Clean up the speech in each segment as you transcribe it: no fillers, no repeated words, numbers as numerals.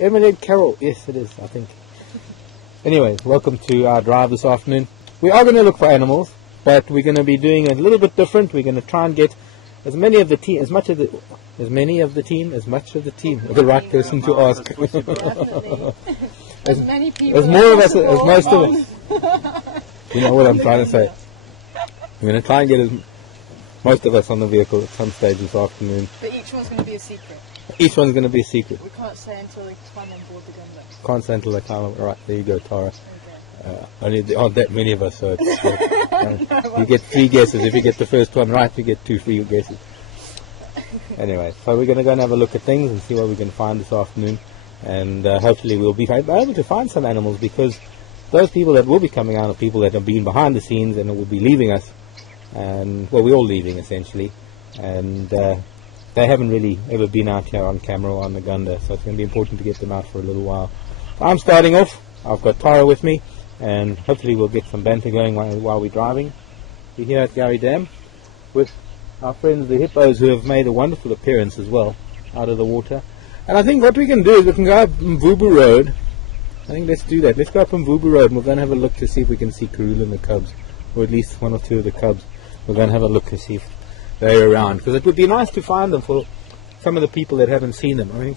Emerald Carol. Yes, it is, I think. Anyway, welcome to our drive this afternoon. We are going to look for animals, but we're going to be doing it a little bit different. We're going to try and get as many of the team, as much of the team, the right person to ask. As many people. As more of us, as most of us. You know what I'm trying to say. We're going to try and get most of us on the vehicle at some stage this afternoon. But each one's going to be a secret. Each one's going to be a secret. We can't say until they climb on board the gunboat. Can't say until they climb on. Right, there you go, Tara. Okay. Only there aren't that many of us, so it's, no, you get 3 guesses. If you get the first one right, you get 2 free guesses. Anyway, so we're going to go and have a look at things and see what we can find this afternoon. And hopefully we'll be able to find some animals, because those people that will be coming out are people that have been behind the scenes and will be leaving us. And, well, we're all leaving, essentially. And they haven't really ever been out here on camera or on the Gunda, so it's going to be important to get them out for a little while. I'm starting off. I've got Tara with me, and hopefully we'll get some banter going while we're driving. We're here at Gowrie Dam with our friends the Hippos, who have made a wonderful appearance as well out of the water. And I think what we can do is we can go up Mvubu Road. I think let's do that. Let's go up Mvubu Road and we're going to have a look to see if we can see Karula and the cubs, or at least 1 or 2 of the cubs. We're going to have a look to see if they're around, because it would be nice to find them for some of the people that haven't seen them. I mean,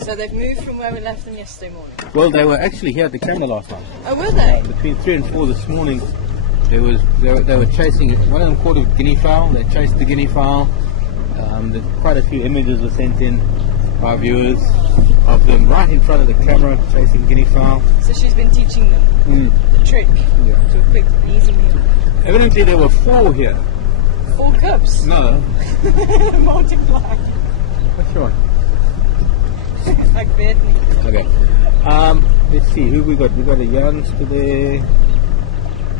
so they've moved from where we left them yesterday morning? Well, they were actually here at the camera last night. Oh, were they? Between 3 and 4 this morning, they were chasing, one of them caught a guinea fowl. They chased the guinea fowl. Quite a few images were sent in by viewers of them right in front of the camera chasing guinea fowl. So she's been teaching them the trick to a quick, easy meal. Evidently there were 4 here. 4 cubs? No. Multiply. Which one? Like birdie. Okay. Let's see, who we got? We got a youngster there.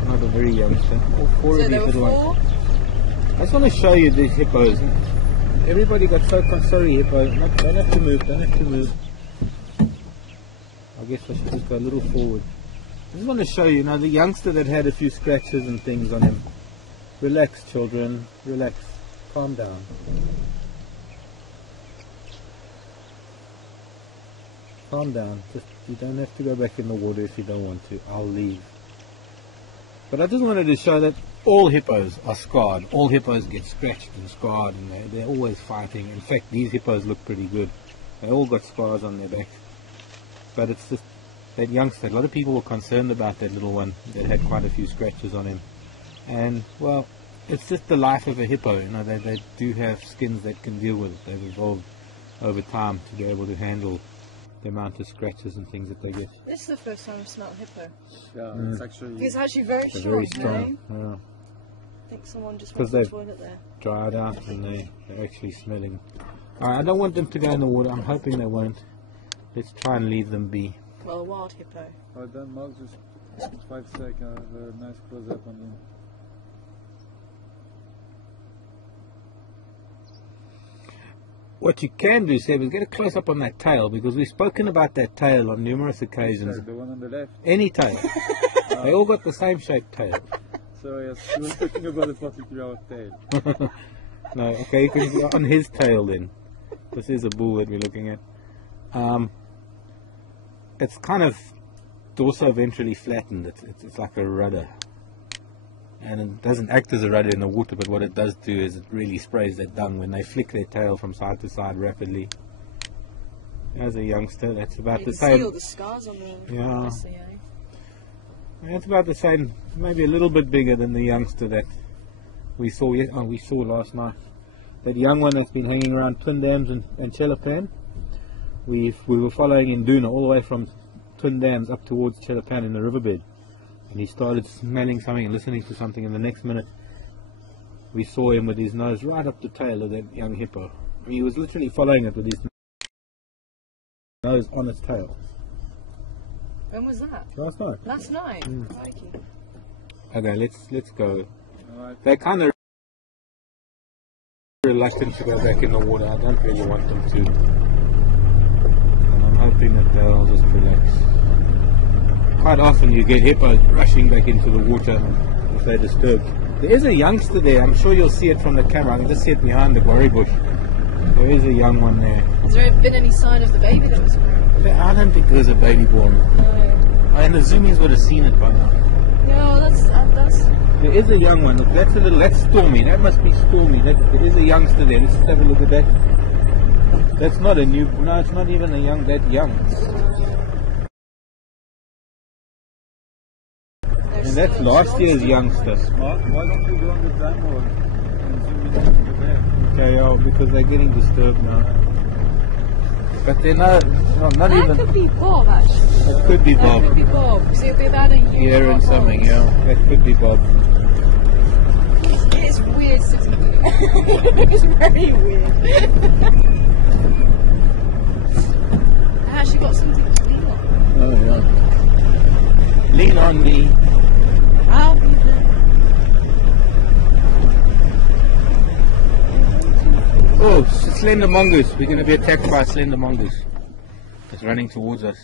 Not a very youngster. All 4 of these little ones. I just want to show you these hippos. Everybody got so sorry, hippos. Don't have to move, don't have to move. I guess I should just go a little forward. I just want to show you, the youngster that had a few scratches and things on him. Relax, children. Relax. Calm down. Calm down. You don't have to go back in the water if you don't want to. I'll leave. But I just wanted to show that all hippos are scarred. All hippos get scratched and scarred, and they're always fighting. In fact, these hippos look pretty good. They all got scars on their backs. But it's just that youngster. A lot of people were concerned about that little one that had quite a few scratches on him. And, well, it's just the life of a hippo. They do have skins that can deal with it. They've evolved over time to be able to handle the amount of scratches and things that they get. This is the first time I've smelled hippo. Yeah, it's actually very strong. Yeah. I think someone just went to the toilet there. Dried out and they're actually smelling. Alright, I don't want them to go in the water. I'm hoping they won't. Let's try and leave them be. Well, a wild hippo. Alright, then Mark, just 5 seconds, a nice close up on you. What you can do, Seb, is get a close-up on that tail, because we've spoken about that tail on numerous occasions. Sorry, the one on the left? Any tail. They all got the same shaped tail. So yes, we were talking about a particular tail. No, okay, you can go on his tail then. This is a bull that we're looking at. It's kind of dorso-ventrally flattened. It's like a rudder. And it doesn't act as a rudder in the water, but what it does do is it really sprays their dung when they flick their tail from side to side rapidly. As a youngster, that's about the same. See all the scars on the That's about the same, maybe a little bit bigger than the youngster that we saw last night. That young one that's been hanging around Twin Dams and Chelapan. We were following in Duna all the way from Twin Dams up towards Chelapan in the riverbed. And he started smelling something and listening to something, and the next minute we saw him with his nose right up the tail of that young hippo. I mean, he was literally following it with his nose on its tail. When was that? Last night. Last night? Okay, let's go. They're kind of reluctant to go back in the water. I don't really want them to. And I'm hoping that they'll just relax. Quite often you get hippos rushing back into the water if they're disturbed. There is a youngster there. I'm sure you'll see it from the camera. I can just see it behind the gowrie bush. There is a young one there. Has there been any sign of the baby that was born? I don't think there's a baby born. No. And the zoomies would have seen it by now. No, that's. There is a young one. Look, that's Stormy. That must be Stormy. There is a youngster there. Let's just have a look at that. That's not a new. No, it's not even that young. And that's last year's youngster. Mark, why don't you go on the demo and zoom in on the back? Okay, oh, because they're getting disturbed now. But they're not That even. could be Bob, actually. It could be Bob. That could be Bob, because it'll be about a year And something, old. yeah. That could be Bob. It's weird sitting here. It's very weird. I actually got something to lean on. Oh, yeah. Lean on me. I'll be there. Oh, slender mongoose. We're going to be attacked by a slender mongoose. It's running towards us.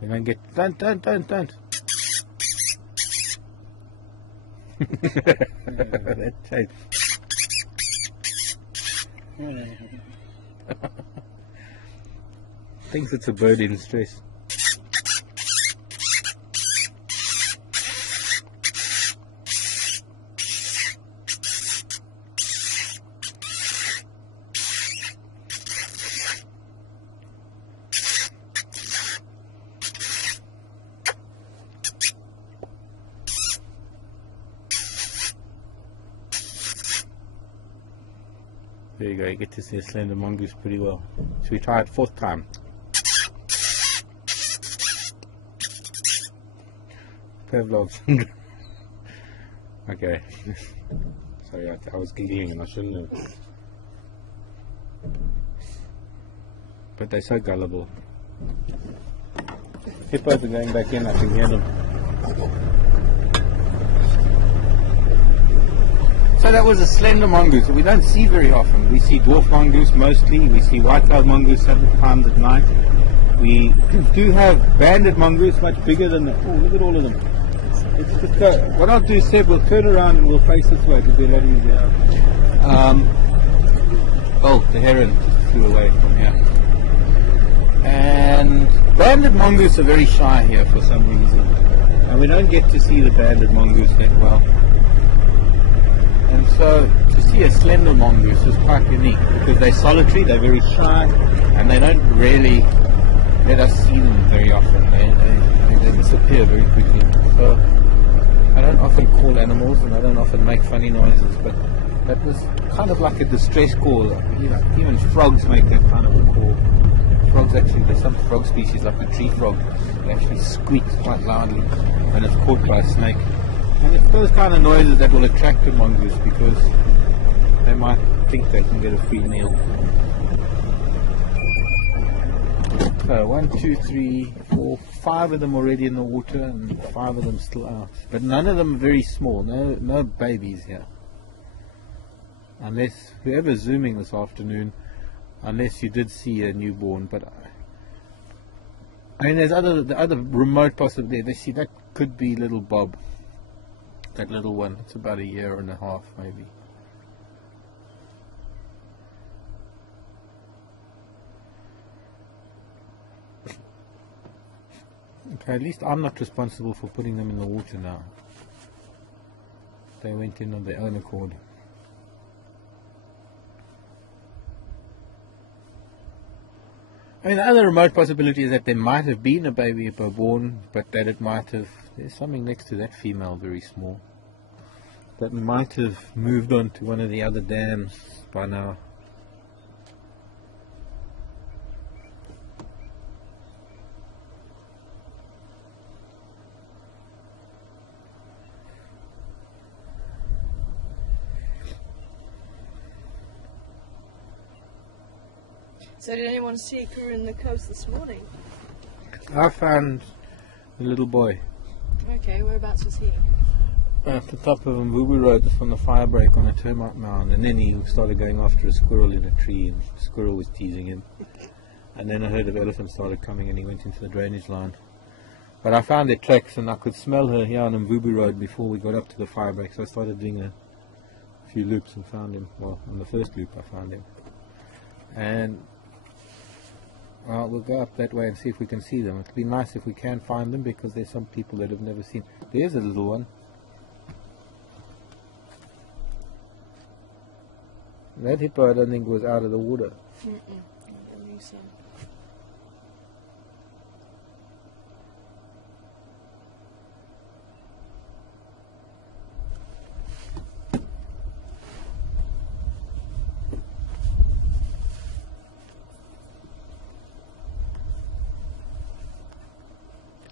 We don't get. Don't. That tape. Thinks it's a bird in stress. There you go, you get to see a slender mongoose pretty well. So we try it fourth time. Pavlov's syndrome. Okay. Sorry, I was giggling and I shouldn't have. But they're so gullible. Hippos are going back in, I can hear them. So that was a slender mongoose that we don't see very often. We see dwarf mongoose mostly. We see white-tailed mongoose sometimes at night. We do have banded mongoose, much bigger than the. Oh, look at all of them. It's just what I'll do, Seb, we'll turn around and we'll face this way because we're letting you go. Oh, the heron just flew away from here. And banded mongoose are very shy here for some reason. And we don't get to see the banded mongoose that well. And so to see a slender mongoose is quite unique because they're solitary, they're very shy, and they don't really let us see them very often. They disappear very quickly. So I don't often call animals and I don't often make funny noises, but that was kind of like a distress call. You know, even frogs make that kind of a call. Frogs actually, there's some frog species like the tree frog, they actually squeaks quite loudly when it's caught by a snake. And it's those kind of noises that will attract a mongoose because they might think they can get a free meal. So 1, 2, 3, 4, 5 of them already in the water and 5 of them still out. But none of them are very small, no babies here. Unless, whoever's zooming this afternoon, unless you did see a newborn, but I mean there's the other remote possibility, they see that could be little Bob. That little one, it's about 1.5 years maybe. Okay, at least I'm not responsible for putting them in the water now. They went in on their own accord. I mean, the other remote possibility is that there might have been a baby hippo born, but that it might have, there's something next to that female very small, that might have moved on to one of the other dams by now. So did anyone see Kuru in the coast this morning? I found a little boy Okay, whereabouts was he? at the top of Mvubu Road from the fire break on a termite mound, and then he started going after a squirrel in a tree, and the squirrel was teasing him. And then a herd of elephants started coming and he went into the drainage line. But I found their tracks, and I could smell her here on Mvubu Road before we got up to the fire break, so I started doing a few loops and found him. Well, on the first loop I found him. And well, we'll go up that way and see if we can see them. It'd be nice if we can find them, because there's some people that have never seen. There's a little one. That hippo I don't think was out of the water. I don't think so.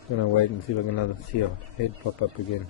I'm gonna wait and see if I can see a head pop up again.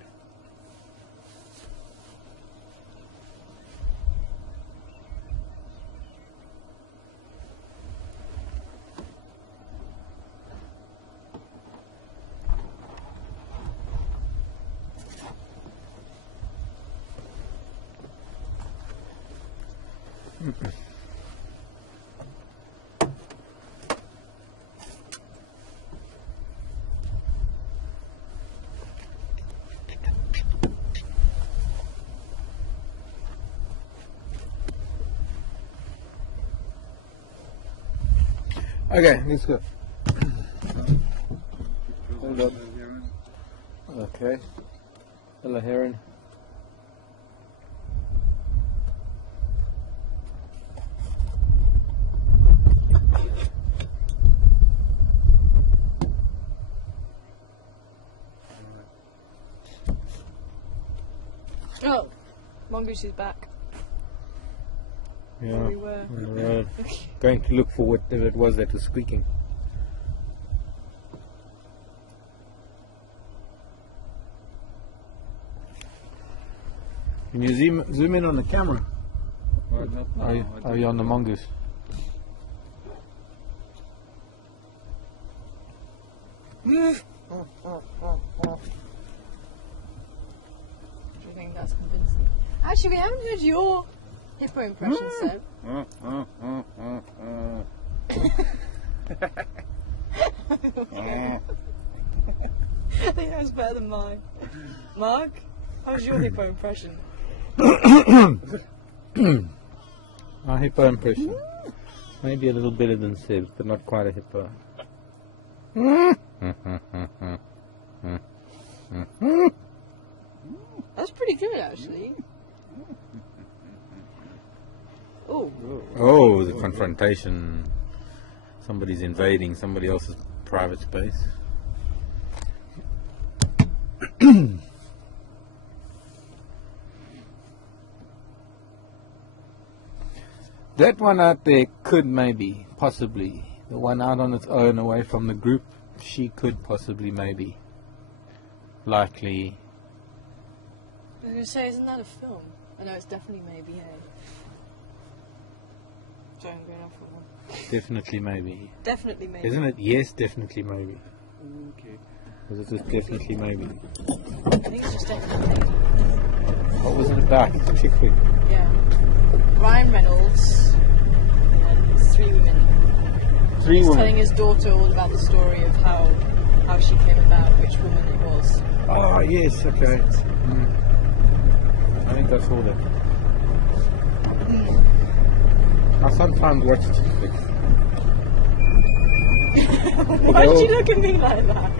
Okay, let's go. Hold up. Okay. Hello, heron. Oh, mongoose is back. Yeah, Where we were. Going to look for whatever it was that was squeaking. Can you zoom in on the camera? Are you on the mongoose? Do you think that's convincing? Actually, we haven't heard your hippo impression, Seb. I think that was better than mine. Mark, how was your hippo impression? My hippo impression. Maybe a little better than Seb's, but not quite a hippo. That's pretty good, actually. Oh, the confrontation. Somebody's invading somebody else's private space. That one out there could maybe, possibly. The one out on its own away from the group, she could possibly, maybe. Likely. I was going to say, isn't that a film? I know it's definitely maybe, hey. Sorry, I'm going off on one. Definitely maybe. Definitely maybe. Isn't it? Yes, definitely maybe. Okay. Was it just definitely maybe? I think it's just definitely maybe. What was it about? It's a chick flick. Yeah. Ryan Reynolds and 3 women. Three He's women. telling his daughter all about the story of how she came about, which woman it was. Oh, yes, okay. I think I saw that. I sometimes watch chick flicks. Why did you look at me like that?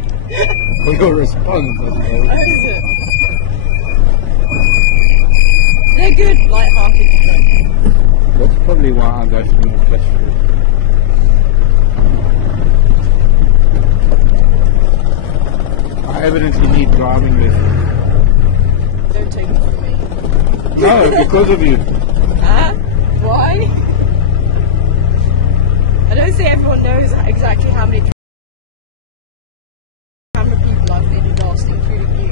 For your response, I suppose. What is it? They're good, light-hearted fun. That's probably why I go through the flesh food. I evidently need driving lessons. Don't take it from me. No, because of you. Huh? Why? I don't think everyone knows exactly how many camera people I've been endorsed, including you.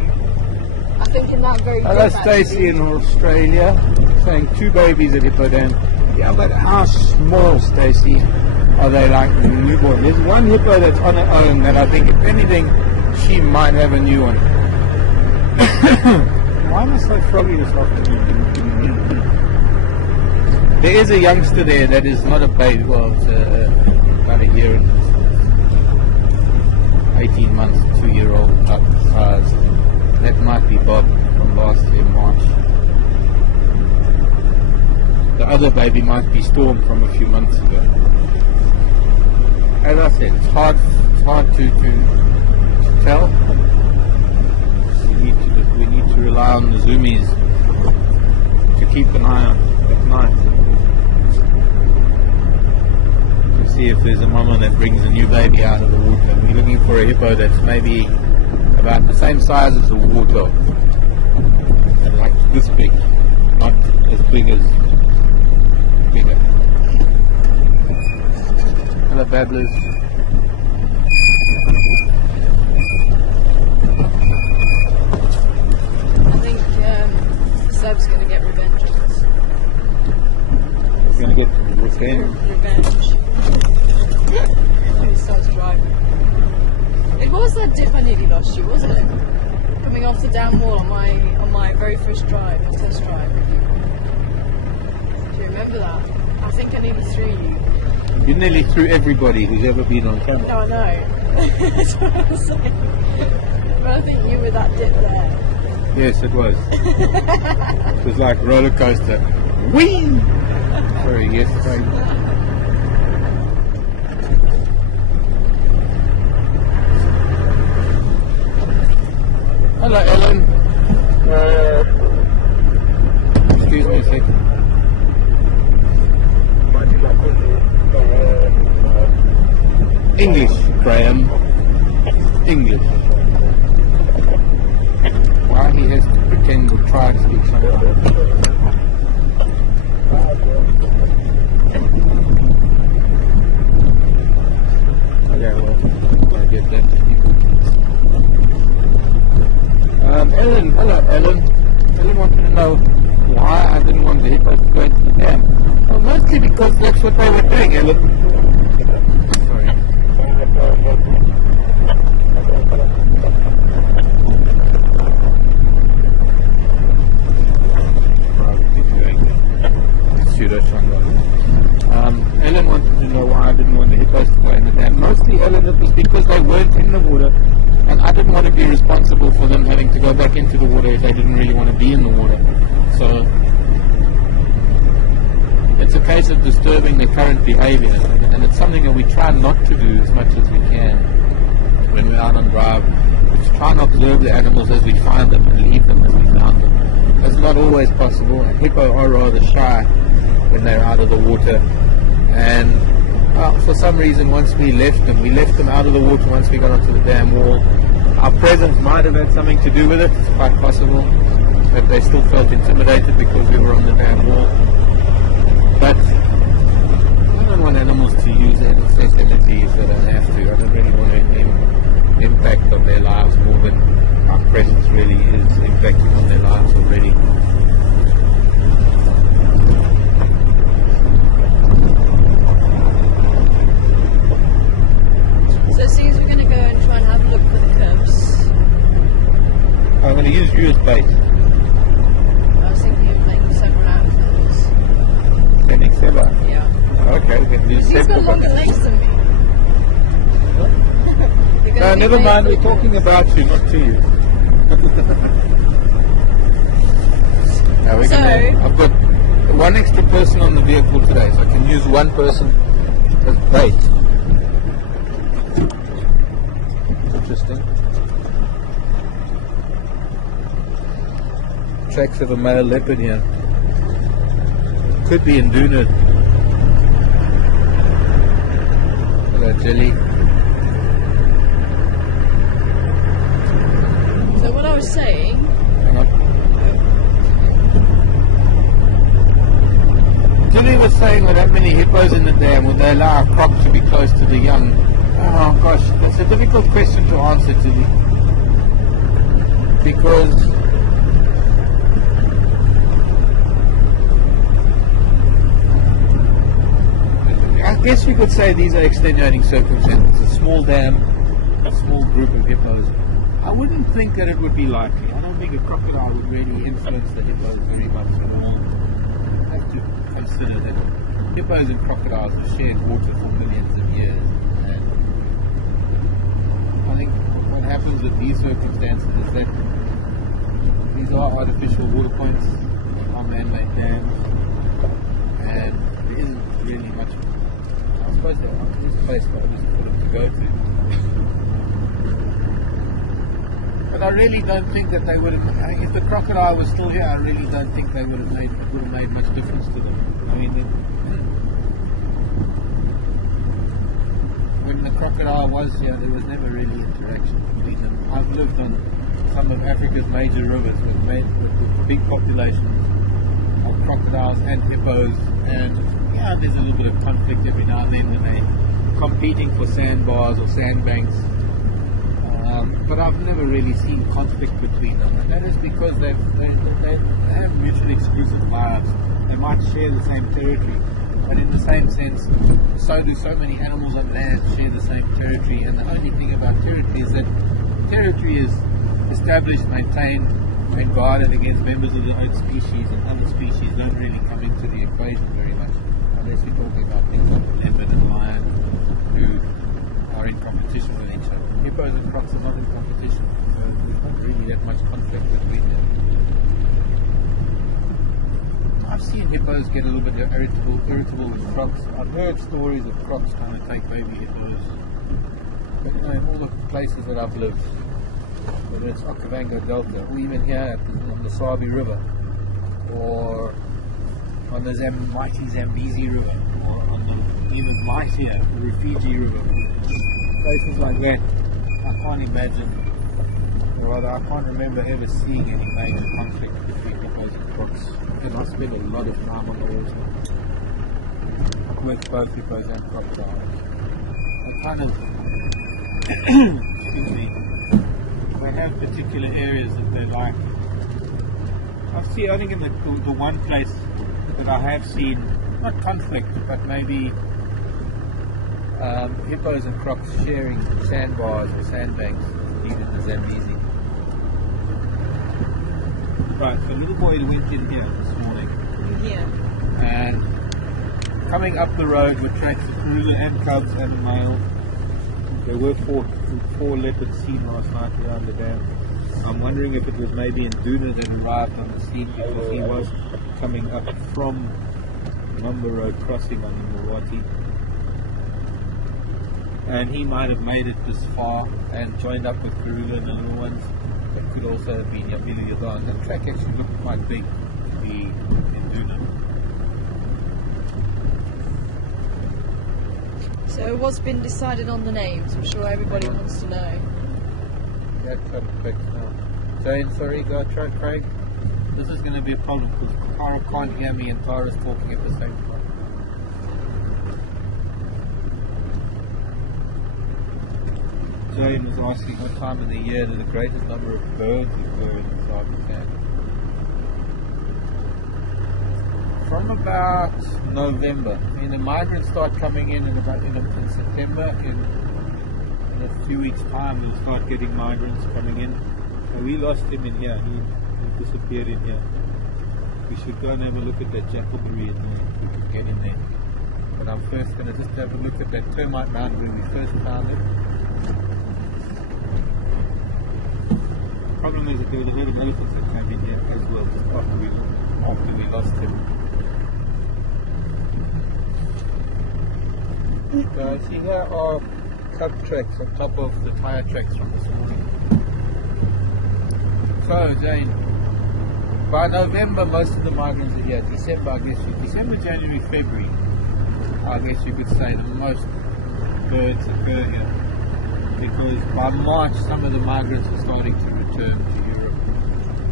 I think in that very Hello, group, Stacey in Australia, saying 2 babies at Hippodam. Yeah, but how small, Stacey, are they like newborn? There's one hippo that's on her own that I think, if anything, she might have a new one. Why am I so froggy this afternoon? There is a youngster there that is not a baby. Well, it's about a year and 18 months, 2-year-old pup size. That might be Bob from last year, March. The other baby might be Storm from a few months ago. As I said, it's hard to tell. We need to rely on the zoomies to keep an eye on at night. To see if there's a mama that brings a new baby out of the water. We're looking for a hippo that's maybe about the same size as a warthog. And like this big, not as big as bigger. Hello babblers. I think Seb's going to get revenge on us. He's going to get revenge. When he starts driving. It was that dip I nearly lost you, wasn't it? Coming off the down wall on my very first drive, my test drive. Do you remember that? I think I nearly threw you. You nearly threw everybody who's ever been on camera. No, I know. That's what I'm saying. But I think you were that dip there. Yes, it was. It was like roller coaster. Whee! Sorry, yes, sorry. Hello, Ellen. Excuse me a second. English, Graham. English. Why he has to pretend to try to speak something. Okay, well, I'll get that. Ellen, hello Ellen. Ellen wanted to know why I didn't want the hippo to go into the dam. Well, mostly because that's what they were doing, Ellen. Sorry. Ellen wanted to know why I didn't want the hippos to go in the dam. Mostly, Ellen, it was because they weren't in the water, and I didn't want to be responsible for them having to go back into the water if they didn't really want to be in the water. So it's a case of disturbing their current behavior, and it's something that we try not to do as much as we can when we're out on drive. We try and observe the animals as we find them and leave them as we found them. That's not always possible, and hippo are rather shy when they're out of the water. And for some reason, once we left them out of the water once we got onto the dam wall. Our presence might have had something to do with it. It's quite possible that they still felt intimidated because we were on the dam wall. But I don't want animals to use their excess energy if they don't have to. I don't really want to impact on their lives more than our presence really is impacting on their lives already. So it seems we're going to go and try and have a look for the cubs. I'm going to use you as bait. I was thinking of making several outfits. Sending Seba. Yeah. Okay, we can do He's got longer legs than me. No, never mind, we're talking about you, not to you. I've got one extra person on the vehicle today, so I can use one person as bait. Interesting. Tracks of a male leopard here. Could be in Duna. Hello, Jelly. So what I was saying... Hang on. Jelly was saying with that many hippos in the dam, would they allow a crop to be close to the young? Oh gosh, that's a difficult question to answer, Jelly. Because I guess we could say these are extenuating circumstances. A small dam, a small group of hippos. I wouldn't think that it would be likely. I don't think a crocodile would really influence the hippos very much at all. I have to consider that hippos and crocodiles have shared water for millions of years. And I I think what happens with these circumstances is that these are artificial water points, are man-made dams, and there isn't really much. I suppose there is a place for them to go to. But I really don't think that they would have. I mean, if the crocodile was still here, I really don't think they would have made much difference to them. I mean, when the crocodile was here, there was never really interaction between them. I've lived on some of Africa's major rivers with big populations of crocodiles and hippos, and yeah, there's a little bit of conflict every now and then when they're competing for sandbars or sandbanks. But I've never really seen conflict between them, and that is because they have mutually exclusive lives. They might share the same territory, but in the same sense, so do so many animals on land share the same territory. And the only thing about territory is that territory is established, maintained, and guarded against members of the own species, and other species don't really come into the equation very much, unless you're talking about things like leopard and lion, who are in competition with each other. Hippos and crocs are not in competition, so there's not really that much conflict between them. I've seen hippos get a little bit irritable with crocs. I've heard stories of crocs trying to take baby hippos. But you know, in all the places that I've lived, whether it's Okavango Delta, or even here on the Sabi River, or on the mighty Zambezi River, or on the even mightier Rufiji River, places like that, I can't imagine, or rather I can't remember ever seeing any major conflict between hippos and crocs. Because I spend a lot of time on the water with both hippos and crocodiles. I kind of, excuse me, they have particular areas that they like. I think in the one place that I have seen, not conflict, but maybe hippos and crocs sharing sandbars or sandbanks, even the Zambezi. Right, so little boy went in here this morning. Yeah. And coming up the road were tracks of Karula and cubs and a male. There were four leopards seen last night around the dam. I'm wondering if it was maybe Nduna that arrived on the scene because he was coming up from Number Road crossing on the Mawati. And he might have made it this far and joined up with Karula and the little ones. It could also have been Yabili Yadan. The track actually looked quite big to be in Duna. So what's been decided on the names? I'm sure everybody wants to know. That kind of quick now. Jane, sorry, go try Craig. This is going to be a problem because Tara can't hear me and Tara's talking at the same time. Jane was asking what time of the year do the greatest number of birds occur in the Sabi Sand. From about November. I mean, the migrants start coming in September. In a few weeks' time, we'll start getting migrants coming in. So we lost him in here. He disappeared in here. We should go and have a look at that jackalberry in there. We can get in there. But I'm first going to just have a look at that termite mound where we first found it. The problem is that there was a lot of elephants that came in here as well after we lost him. See, here are cub tracks on top of the tyre tracks from this morning. So, Jane, by November most of the migrants are here. December, I guess December, January, February, I guess you could say that most birds occur here. Because by March some of the migrants are starting to return to Europe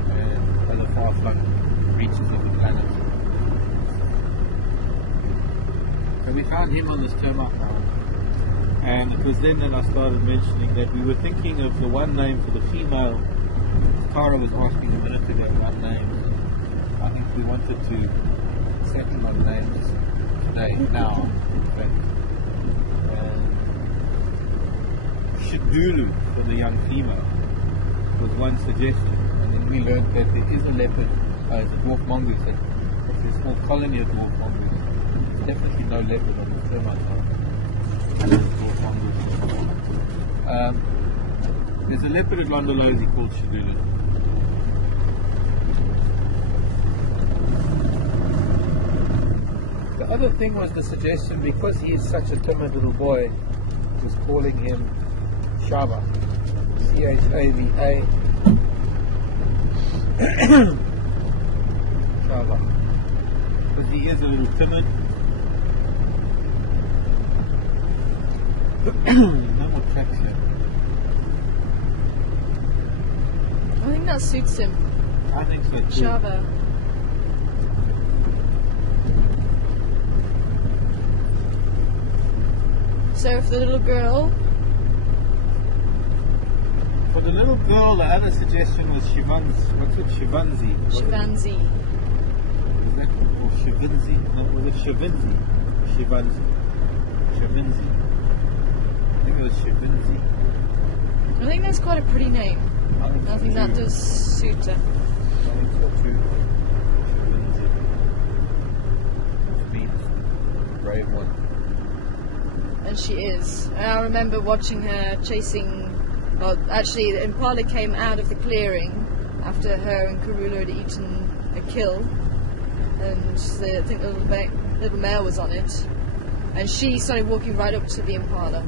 and other far-flung reaches of the planet. So we found him on this termite mound, and it was then that I started mentioning that we were thinking of the one name for the female. Tara was asking a minute ago about names. I think we wanted to settle on names today, now, in fact. Shidulu for the young female was one suggestion, and then we learned that there is a leopard, it's a dwarf mongoose, it's a small colony of dwarf mongoose. There's definitely no leopard on the termite mound. Dwarf mongoose. There's a leopard at Londolozi called Shadula. The other thing was the suggestion, because he is such a timid little boy, was calling him Shava. C-H-A-V-A. Shava. Because he is a little timid. No more tracks here. I think that suits him. I think so too. Shava. So for the little girl, For the little girl, the other suggestion was Shivanzi. What's it? Shivanzi. Shivanzi. Is that or Shivanzi? No, was it Shivanzi? Shivanzi. Shivanzi. I think it was Shivanzi. I think that's quite a pretty name. I think that does suit her. I think so too. Shivanzi. Which means brave one. And she is. And I remember watching her chasing. Well, actually, the impala came out of the clearing after her and Karula had eaten a kill, and I think the little male was on it, and she started walking right up to the impala.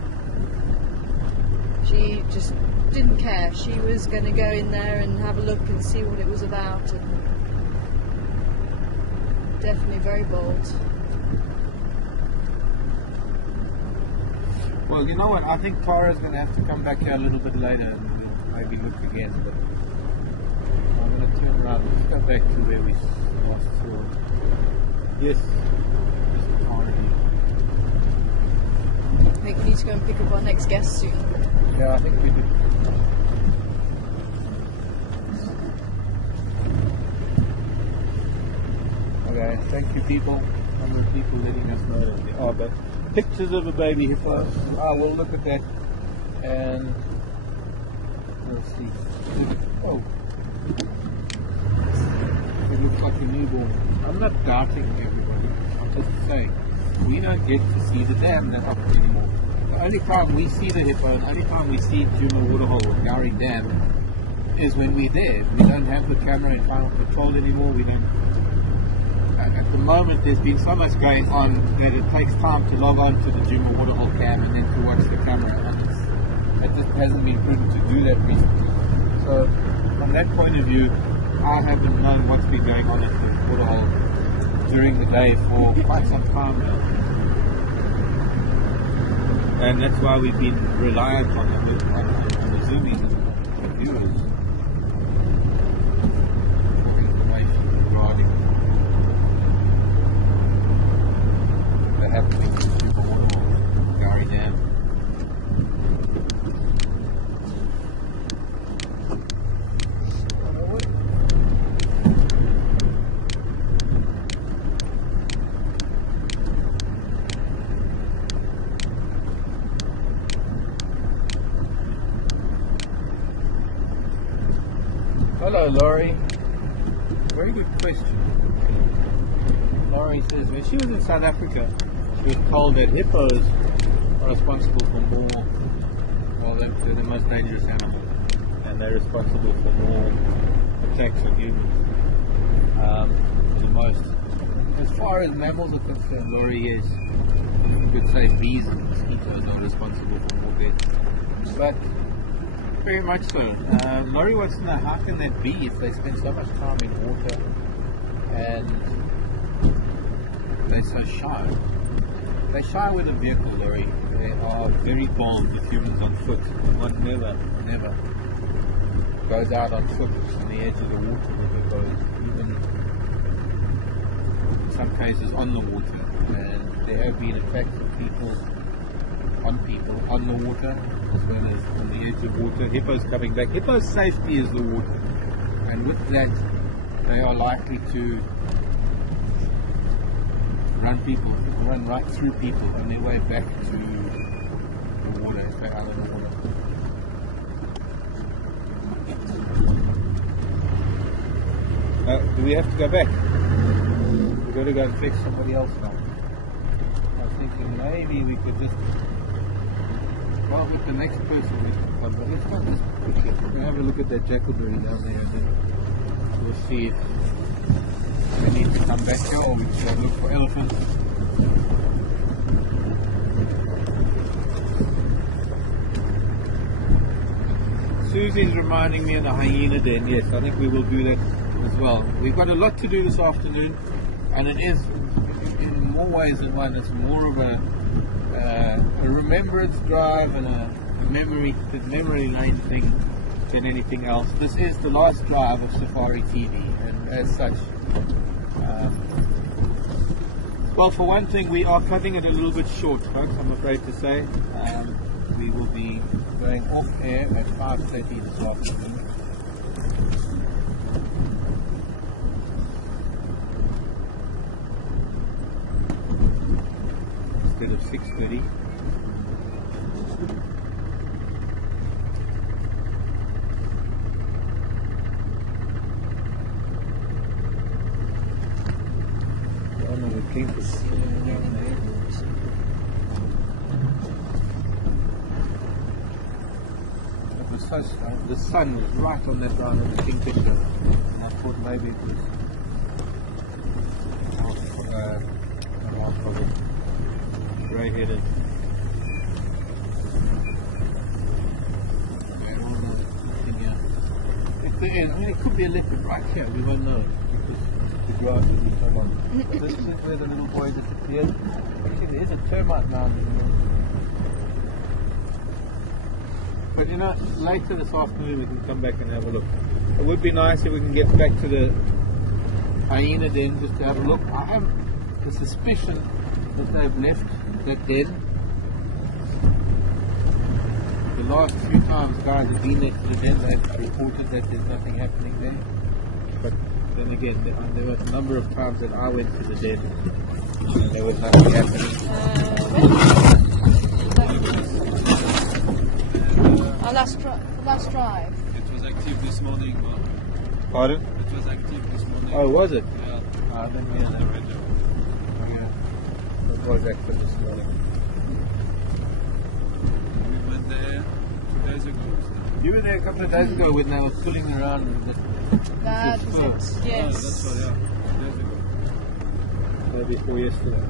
She just didn't care. She was going to go in there and have a look and see what it was about, and definitely very bold. Well, you know what? I think Tara's going to have to come back here a little bit later and maybe look again. But I'm going to turn around. Let's go back to where we last saw. Yes. Just Tara here. I think we need to go and pick up our next guest soon. Yeah, I think we do. Okay, thank you, people. Other people letting us know that there are but pictures of a baby hippo. I will look at that and we'll see. Oh, it looks like a newborn. I'm not doubting everybody. I'm just saying we don't get to see the dam that often anymore. The only time we see the hippo, the only time we see Djuma Waterhole or Gowrie Dam is when we're there. We don't have the camera in final control anymore. We don't. At the moment, there's been so much going on that it takes time to log on to the Djuma Waterhole cam and then to watch the camera, and it just hasn't been prudent to do that recently. So, from that point of view, I haven't known what's been going on at the Waterhole during the day for quite some time now. And that's why we've been reliant on the zoomies and the viewers for information regarding that happening in the Djuma Waterhole, Gowrie Dam. Hello, Laurie. Very good question. Laurie says when she was in South Africa, she was told that hippos are responsible for more, well, they're the most dangerous animal, and they're responsible for more attacks on humans. The most. As far as mammals are concerned, Laurie, yes, you could say bees and mosquitoes are responsible for more deaths. But very much so. Laurie wants to know how can that be if they spend so much time in water and they're so shy. They shy with a vehicle, Laurie. They are very bold with humans on foot. One never goes out on foot on the edge of the water with hippos, even in some cases on the water. And there have been attacks of people on the water as well as on the edge of water. Hippos coming back. Hippos' safety is the water, and with that they are likely to run right through people on their way back to the water if they're out of the water. Do we have to go back? We've got to go and fetch somebody else now. I was thinking maybe we could just Well, with the next person we can come, but let's not just quickly. We'll have a look at that jackalberry down there, and then we'll see if we need to come back here or we should go look for elephants. Susie's reminding me of the hyena den. Yes, I think we will do that as well. We've got a lot to do this afternoon, and it is, in more ways than one, it's more of a remembrance drive and a memory lane thing than anything else. This is the last drive of Safari TV, and as such, well, for one thing, we are cutting it a little bit short, folks, I'm afraid to say. We will be going off air at 5:30 this afternoon. Instead of 6:30. The sun was right on that round of the kingfisher, and I thought maybe it was grey-headed. It could be a leopard right here, we won't know because the grass will come on. This is where the little boy disappeared. Actually, there is a termite mound in there. But you know, later this afternoon we can come back and have a look. It would be nice if we can get back to the hyena den just to have a look. I have the suspicion that they've left that den. The last few times guys have been there to the den, they've reported that there's nothing happening there. But then again, there were a number of times that I went to the den and there was nothing happening. Our last drive. It was active this morning, Mark. Pardon? It was active this morning. Oh, was it? Yeah. I didn't hear that. Yeah. It was active this morning. We went there 2 days ago. You were there a couple of days ago when they were pulling around with That was it. Yes. Oh, that's right, yeah. 2 days ago. day before yesterday.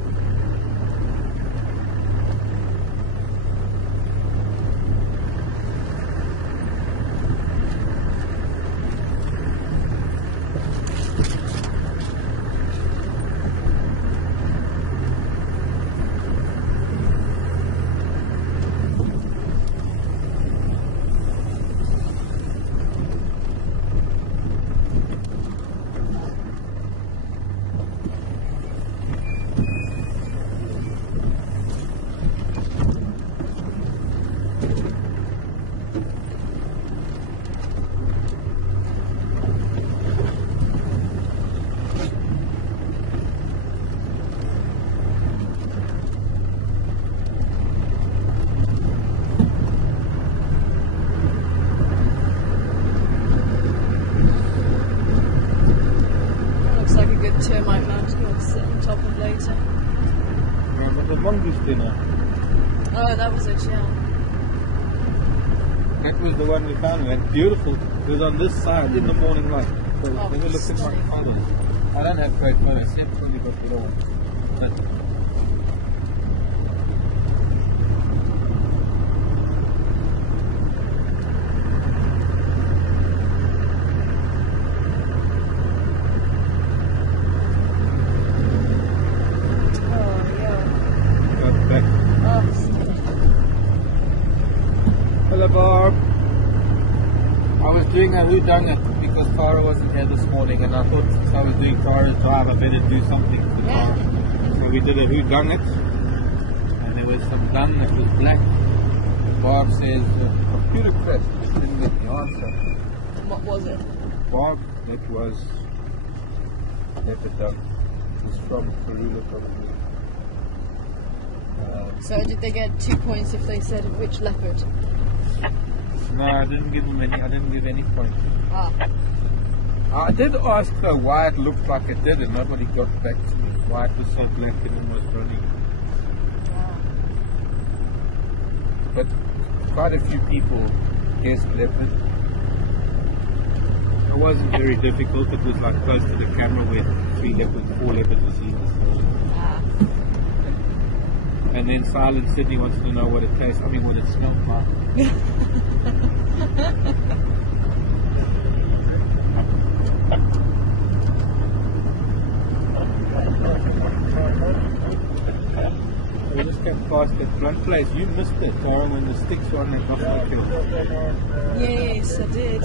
Termite mound to go and sit on top of later. The mongoose dinner. Oh, that was it, yeah. That was the one we found. And beautiful. It was on this side in the morning light. So Oh, never looked at my stunning. photos. I don't have great photos. I've only got little ones. But Oh, yeah. got back. Oh, stunning. Hello, Barb. I was doing a whodunit because Tara wasn't here this morning, and I thought since I was doing Tara's drive, I better do something for Tara. So we did a whodunit, and there was some dung that was black. Barb says, computer crashed, just didn't get the answer. What was it? Barb, it was leopard dung. It was from Karula probably. So did they get 2 points if they said which leopard? No, I didn't give them any. I didn't give any points. Ah, I did ask her why it looked like it did, and nobody got back to me. Why it was so black and almost running. wow. But quite a few people guessed leopard. It wasn't very difficult. It was like close to the camera where 4 leopards were seen. Ah. And then Silent Sydney wants to know what it tastes. I mean, what it smells like. We just kept past that front place. You missed it, Tara, when the sticks were on that buffalo kill. Yes, I did.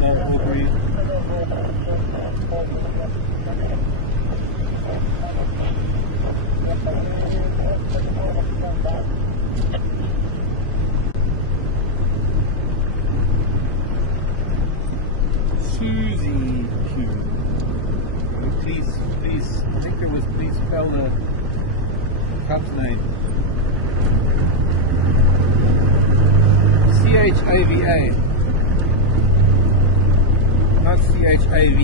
No, Aubrey. Susie Q. Please, I think it was please spell the cup's name. Chava. Not Chavez, Chava.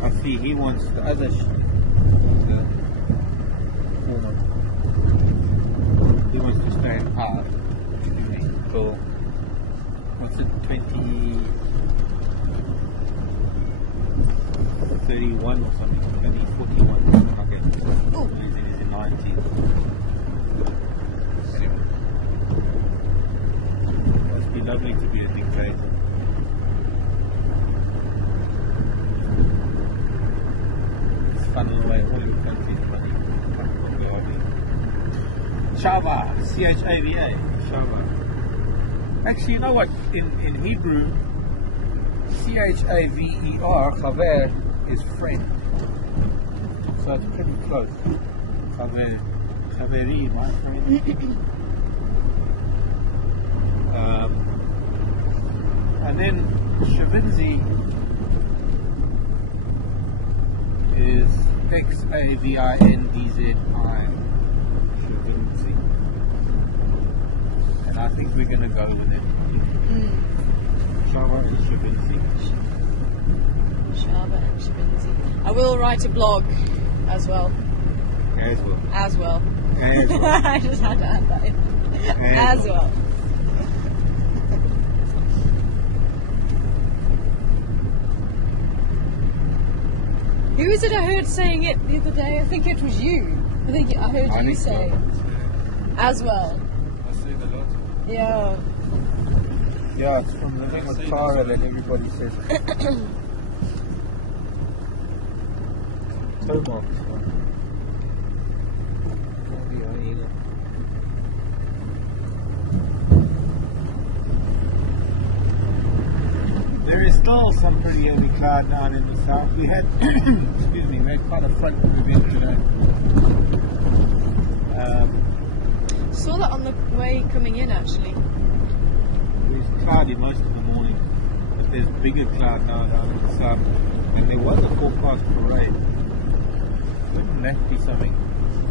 I see he wants the other he wants to stay in hard. Cool. What's it, 31 or something? Maybe 41, something like that. Oh. He's in 19. Anyway. Must be lovely to be a dictator. It's funneling away all your country's money. Chava, Chava. Chava. Actually, you know what? In Hebrew, Chaver, chaver, is friend. So it's pretty close. Chaveri, my friend. And then Shavinzi is Xavindzi. Shavinzi. And I think we're going to go with it. Shava and Shavinzi. Shava and Shavinzi. I will write a blog as well. As well. As well. As well. I just had to add that in. As well. Who is it I heard saying it the other day? I think it was you. I heard you say it. As well. I say it a lot. Yeah. Yeah, it's from Living with Tara that everybody says. Toe marks. There is still some pretty heavy cloud down in the south. We had, excuse me, we had quite a front event today. Saw that on the way coming in actually. It was cloudy most of the morning, but there's bigger cloud now down in the south. And there was a forecast for rain. Wouldn't that be something?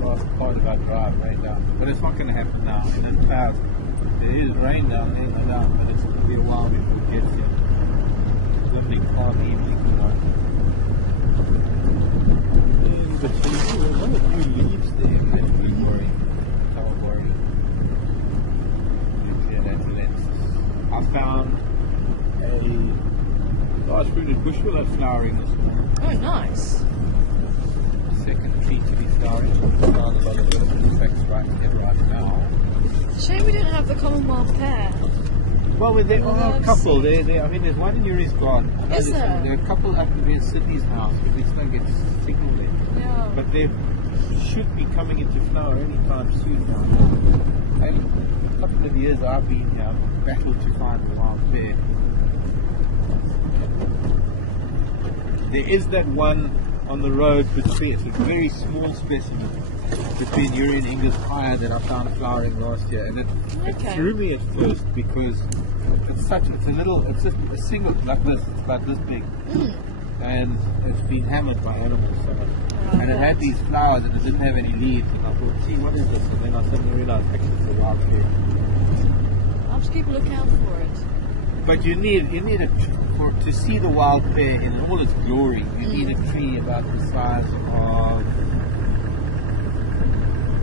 Last part of our drive, rain down. But it's not going to happen now. And in clouds, there is rain down there, no doubt, but it's going to be a while before it gets here. It's going to be cloudy evening tonight. But there are one or two leaves there. That's pretty worrying. Don't worry. Clear that lens. I found a large fruited bush willow flowering this morning. Oh, nice. Second tree to be flowering. Found a lot of little insects right here, right now. Shame we don't have the Commonwealth pear. Well, there are a couple. I mean, there's one in Yuri's garden. Is there? There are a couple up in Sydney's house, but we still get signal there. Yeah. But they should be coming into flower anytime soon now. And a couple of years I've been here, I've battled to find a wild pear. There is that one on the road between, it's a very small specimen between Yuri and Inga's Pyre that I found flowering last year, and it threw me at first because it's a just a single, like this, it's about this big, and it's been hammered by animals so much. And it had these flowers and it didn't have any leaves, and I thought, gee, what is this? And then I suddenly realized actually it's a wild pear. I'll just keep a lookout for it. But you need to see the wild bear in all its glory. You need a tree about the size of,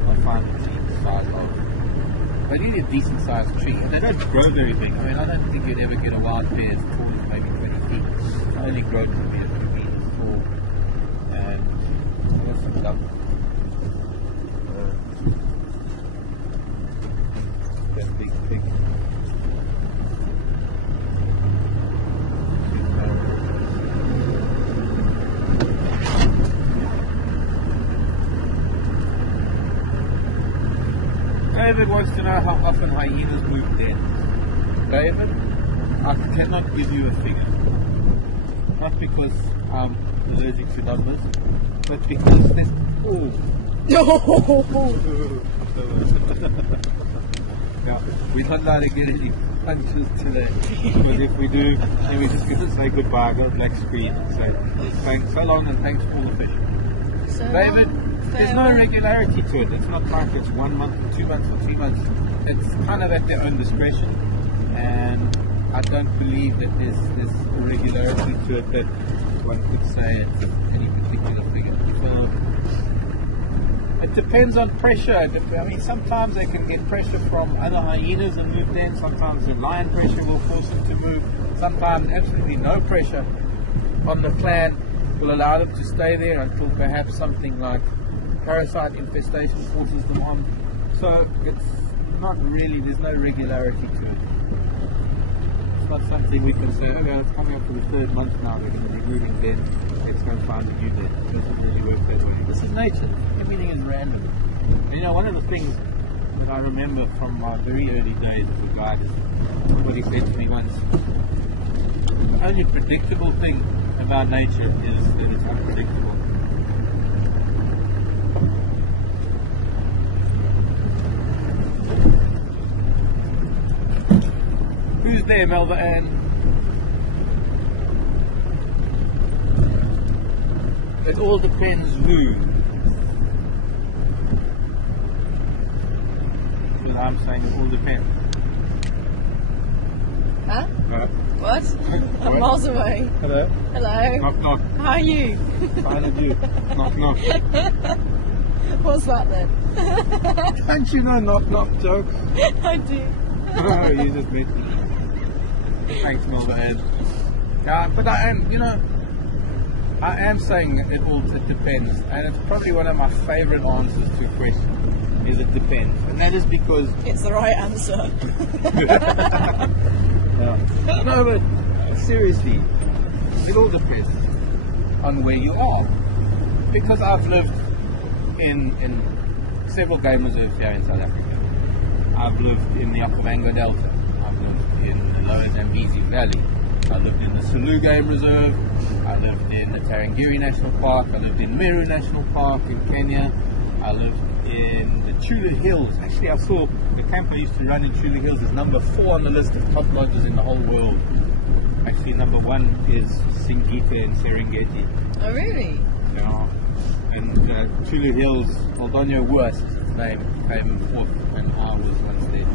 I'll find the tree the size of, but you need a decent sized tree, and they don't grow very big. I mean, I don't think you'd ever get a wild bear as tall as maybe 20 feet. I only grow to be a few meters tall, and there's some lovely. That big pig. David wants to know how often hyenas move dens. David, I cannot give you a figure. Not because I'm allergic to numbers, but because there's... Oh! Yeah, we're not allowed to get any punches today. But if we do, then we just get to say goodbye, go black screen and say thanks so long and thanks for all the fish. So David, there's no regularity to it. It's not like it's 1 month or 2 months or 3 months. It's kind of at their own discretion, and I don't believe that there's a regularity to it that one could say it's any particular figure. So it depends on pressure. I mean, sometimes they can get pressure from other hyenas and move then. Sometimes the lion pressure will force them to move. Sometimes absolutely no pressure on the clan will allow them to stay there until perhaps something like parasite infestation forces them on. So it's not really, there's no regularity to it. It's not something we can say, okay, it's coming up to the 3rd month now, we're going to be moving then, let's go and find a new den. It doesn't really work that way. This is nature. Everything is random. And you know, one of the things that I remember from my very early days as a guide is somebody said to me once, the only predictable thing about nature is that it's unpredictable. Who's there, Melba Ann? It all depends who. Well, I'm saying it all depends. Huh? What? I'm What? miles away. Hello? Hello. Knock knock. How are you? Fine and you. Knock knock. What's that then? Don't you know knock knock jokes? I do. Oh, you just met me. Thanks, Melba Ann. Yeah, but I am, you know, I am saying it depends, and it's probably one of my favourite answers to a question, is it depends. And that is because... It's the right answer. Yeah. No, but seriously, it all depends on where you are. Because I've lived in several game reserves here in South Africa. I've lived in the Okavango Delta. I've lived in the lower Zambezi Valley. I lived in the Selous Game Reserve. I lived in the Tarangire National Park. I lived in Meru National Park in Kenya. I lived in the Chulu Hills. Actually, I saw the camp I used to run in Chulu Hills is number 4 on the list of top lodges in the whole world. Actually, number 1 is Singita in Serengeti. Oh, really? Yeah. And Chulu Hills, Aldonio Wurst, his name, came 4th, and I was once there.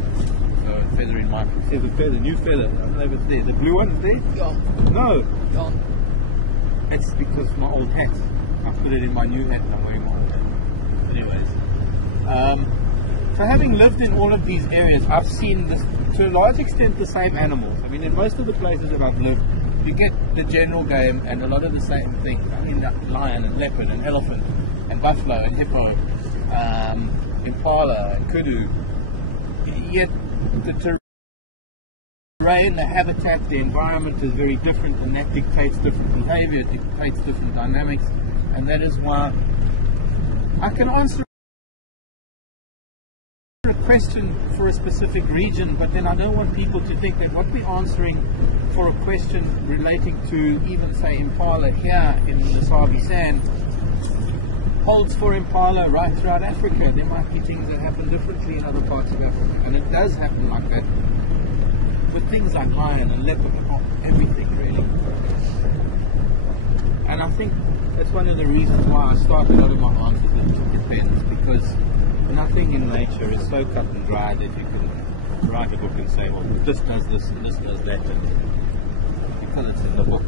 So, feather in my feather, new feather. I don't know if it's there. The blue one's there? Gone. No. Gone. It's because of my old hat. I put it in my new hat and I'm wearing my old hat. Anyways. So having lived in all of these areas, I've seen this, to a large extent, the same animals. I mean, in most of the places that I've lived, you get the general game and a lot of the same things. I mean, lion and leopard and elephant and buffalo and hippo, impala and kudu. Yet the terrain, the habitat, the environment is very different, and that dictates different behavior, it dictates different dynamics, and that is why I can answer a question for a specific region, but then I don't want people to think that what we're answering for a question relating to even say impala here in the Sabi Sand holds for impala right throughout Africa. There might be things that happen differently in other parts of Africa, and it does happen like that with things like lion and leopard, everything really. And I think that's one of the reasons why I start a lot of my answers with it depends, because nothing in nature is so cut and dry that you can write a book and say, well, this does this and this does that, and because it's in the book,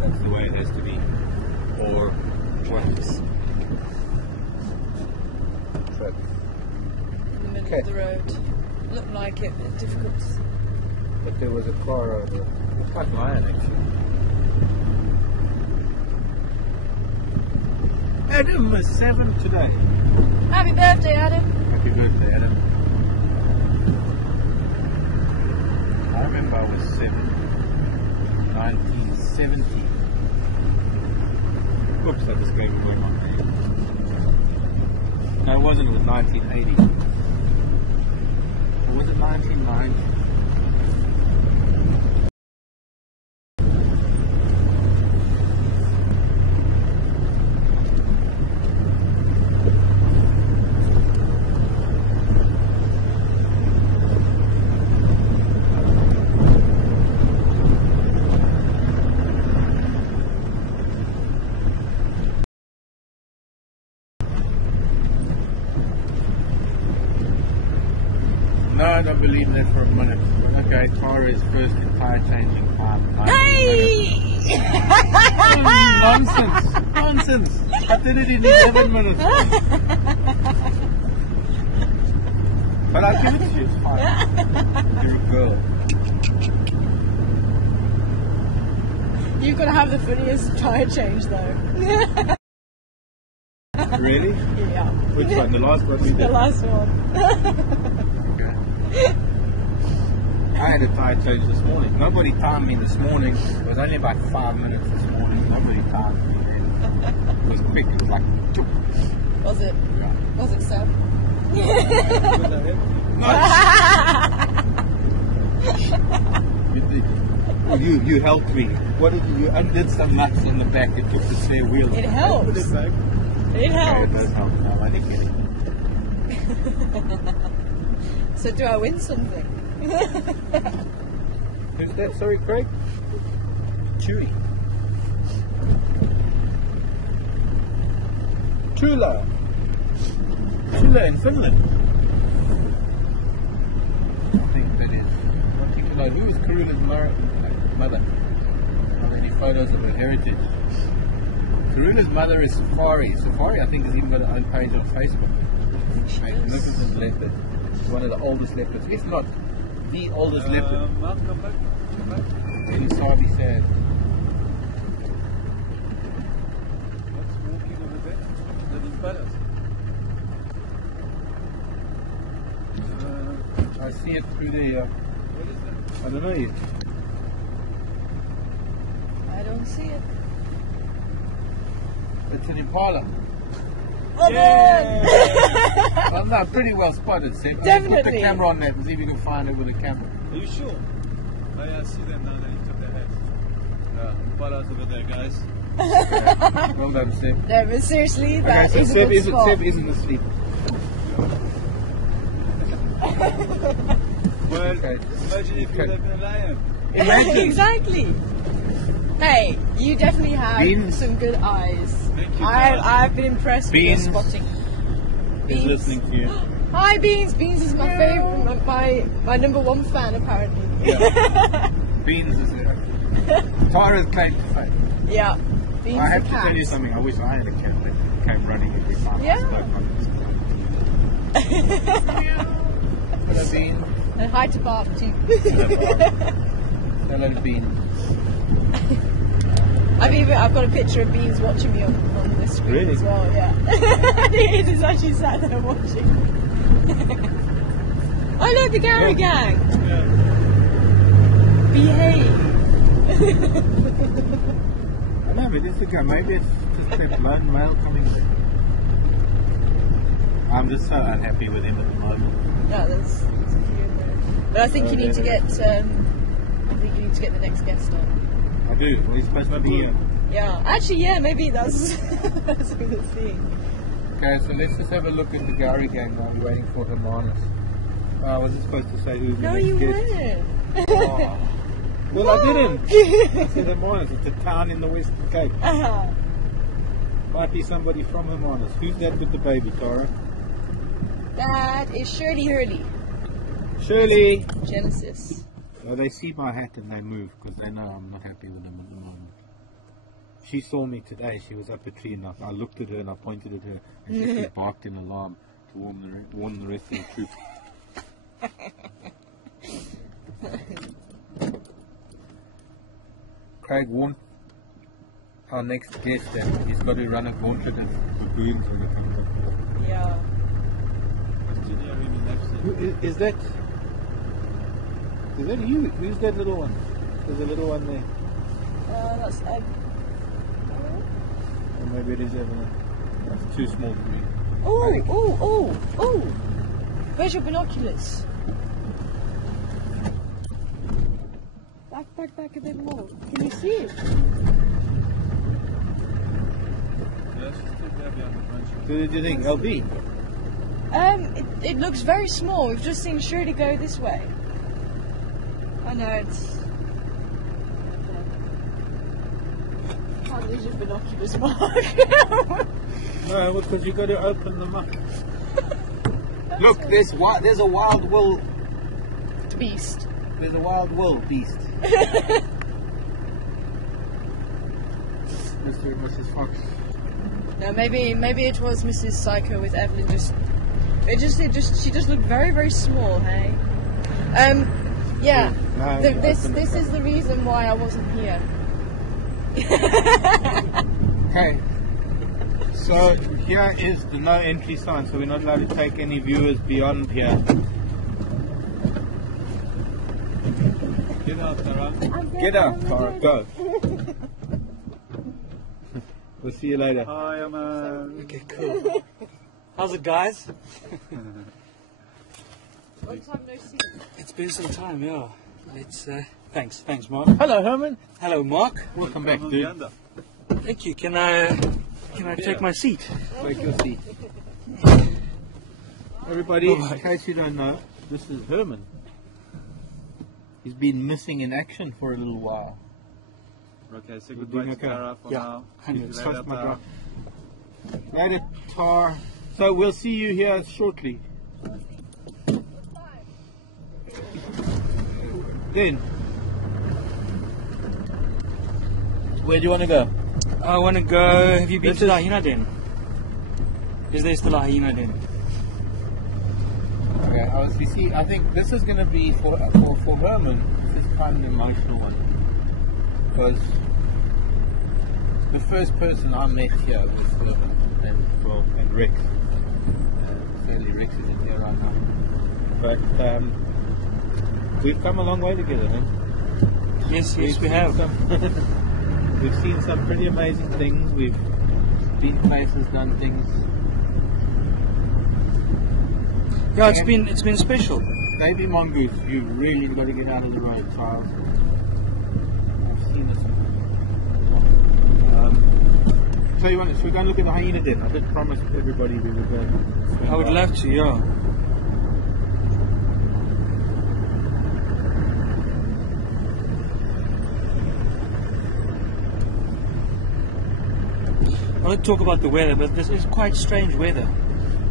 that's the way it has to be. Or trucks. In the middle of the road. Looked like it, but difficult. But there was a car over. It's like lion, actually. Adam was 7 today. Happy birthday, Adam. Happy birthday, Adam. I remember I was 7. 1970. Oops, I just gave away my name. No, it wasn't. It was 1980. Or was it 1990? No, I don't believe that for a minute. Okay, Tara is first in tire changing time. Hey! Nonsense! Nonsense! I did it in 11 minutes. But I'll give it to you, it's fine. You're a girl. You've got to have the funniest tyre change though. Really? Yeah. Which one? The last one we did? The last one. I had a tire change this morning. Nobody timed me this morning. It was only about 5 minutes this morning. Nobody timed me then. It was quick. It was like, choop. Was it? Yeah. Was it Sam? You helped me. What did you undid some nuts on the back and took the spare wheel. It helps. Put it back. It helps. It helped. No, I didn't get it. So do I win something? Who's that? Sorry, Craig? Chewy. Tula. Tula in Finland. I think that is. What people know. Who is Karula's mother? Are there any photos of her heritage? Karula's mother is Safari. Safari, I think, has even got her own page on Facebook. Magnificent leopard. She's one of the oldest leopards, if not the oldest leopard. Marc, come back. Come back. In Sabi Sand. What's walking over there? Little palace. I see it through the. What is that? I don't know yet. I don't see it. It's an impala. Well done! Well, no, pretty well spotted, Seb. Put the Definitely. camera on that and see if you can find it with a camera. Are you sure? Oh yeah, I see them now. They lift up their heads. Palace over there, guys. Well done, Seb. No, but seriously, that Okay, is so a good spot. Seb isn't asleep. Well, Okay. imagine if you Okay. had been a lion. Imagine. Exactly. Hey, you definitely have Beans. some good eyes. Thank you, I've been impressed Beans. with your spotting. He's listening to you. Hi, Beans. Beans is my favorite, my number one fan apparently. Yeah. Beans is there. Tara's claim to fame. Yeah. Beans I have the to tell you cat. something. I wish I had a cat that came running every time Yeah. I spoke on this. Hello, Bean. And hi to Barb too. Hello, Bean. I've got a picture of Beans watching me on the screen Really? as well. Yeah. It is actually sat there watching. Oh look, the Gowrie gang. Behave. I know, but it's okay. Maybe it's just that lone male coming there. I'm just so unhappy with him at the moment. No, that's cute. But I think you need to get. I think you need to get the next guest on. I do. Well, he's supposed to be here. Yeah, actually, yeah, maybe that's that's what we're seeing. Okay, so let's just have a look at the Gowrie gang while we're waiting for Hermanus. I wasn't supposed to say who's the No, next you guest. weren't. Oh. Well, I didn't. I said Hermanus. It's a town in the Western Cape. Might be somebody from Hermanus. Who's that with the baby, Tara? That is Shirley Hurley. Shirley! Genesis. Well, they see my hat and they move because they know I'm not happy with them at the moment. She saw me today. She was up a tree and I looked at her and I pointed at her and she barked in alarm to warn the rest of the troop. Craig warned our next guest that he's got to run a gauntlet of baboons when he comes up here. Yeah. Is that you? Who's that little one? There's a little one there. That's Egg. Or maybe it is Evelyn. That's too small for me. Oh! Where's your binoculars? Back a bit more. Can you see it? What did you think? LB? It looks very small. We've just seen Shirley go this way. I know it's. Can't lose your binoculars, Mark. No, because you got to open them up. Look, there's a wild wool Beast. There's a wild wool beast. Mr. and Mrs. Fox. No, maybe it was Mrs. Psycho with Evelyn. She just looked very, very small. Hey. Yeah. No, This is the reason why I wasn't here. Okay. So here is the no entry sign, so we're not allowed to take any viewers beyond here. Get out, Tara. Get out, Tara, go. We'll see you later. Hi, Herman. Okay, cool. How's it, guys? Long time no see. It's been some time, yeah. It's thanks, Mark. Hello, Herman. Hello, Mark. Welcome back, dude. Thank you. Can I take my seat? Take your seat. Everybody, in case you don't know, this is Herman. He's been missing in action for a little while. Okay, say goodbye to Tara for now. Trust my drive. Later, Tar. So we'll see you here shortly. Then, where do you want to go? I want to go. Have you been to the hyena den? Is there still a hyena den? Okay, you see, I think this is going to be for Herman. This is kind of an emotional one because the first person I met here was Herman and Rex. Certainly Rex is in there right now. But we've come a long way together, huh? Yes, we have. We've seen some pretty amazing things. We've been places, done things. Yeah, it's been special. Baby mongoose, you really got to get out of the road, child. I've seen this. So you want? So we're going to look at the hyena den. I did promise everybody we were going. I would love to, yeah. I want to talk about the weather, but this is quite strange weather.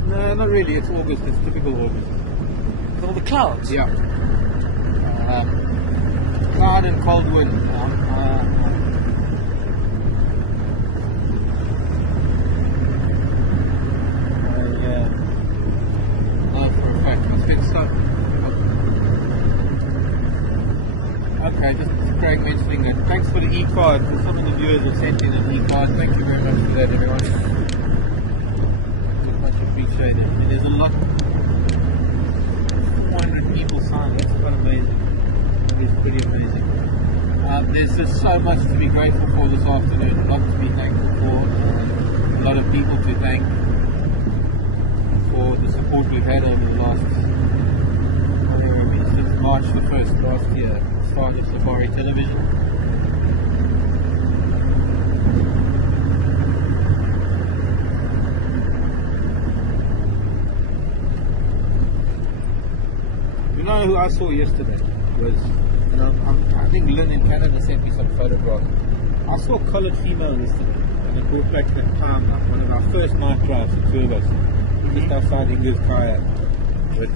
No, not really. It's August. It's typical August. With all the clouds. Yeah. Cloud and cold wind. Yeah. No, for a fact. It's been so. Okay, just Craig mentioning that. Thanks for the e-card. Some of the viewers have sent in an e-card. Thank you very much for that, everyone. Much appreciated. There's a lot. 400 people signed. That's quite amazing. That is pretty amazing. There's just so much to be grateful for this afternoon. A lot to be thankful for. A lot of people to thank for the support we've had over the last. Since March the 1st last year. Start of Safari Television. You know who I saw yesterday was, I think Lynn in Canada sent me some photographs. I saw a collared female yesterday, and it brought back that time, one of our first night drives, the two of us, just outside Inger's kayak with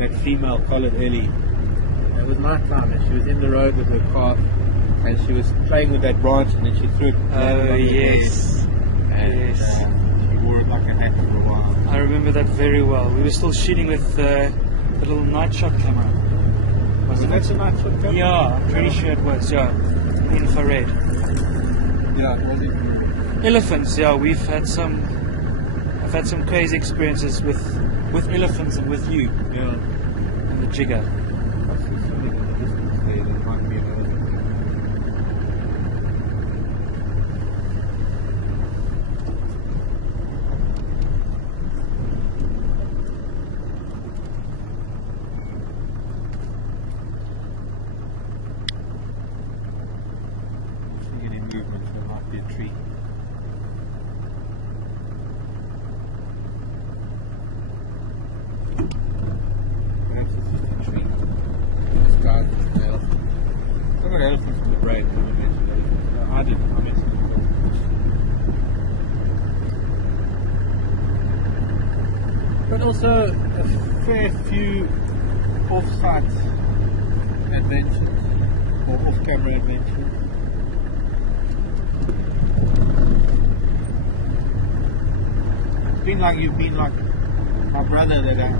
that female collared Ellie. It was night time and she was in the road with her calf and she was playing with that branch and then she threw it. Oh, yes. And she wore it like a hat for a while. I remember that very well. We were still shooting with the little night shot camera. Wasn't That's it? a night shot camera? Yeah, I'm pretty sure it was, yeah. Infrared. Yeah, was it? Elephants, yeah, I've had some crazy experiences with elephants and with you. Yeah. And the jigger. I see something in the distance there that might be an elephant. Any movement, so it might be a tree. Perhaps it's just a tree. This guy, the elephant. Talk about elephants from the brain. I mentioned elephants. No, I didn't. I mentioned elephants. But also a fair few off-site adventures or off-camera adventures. It's been like you've been like my brother that I've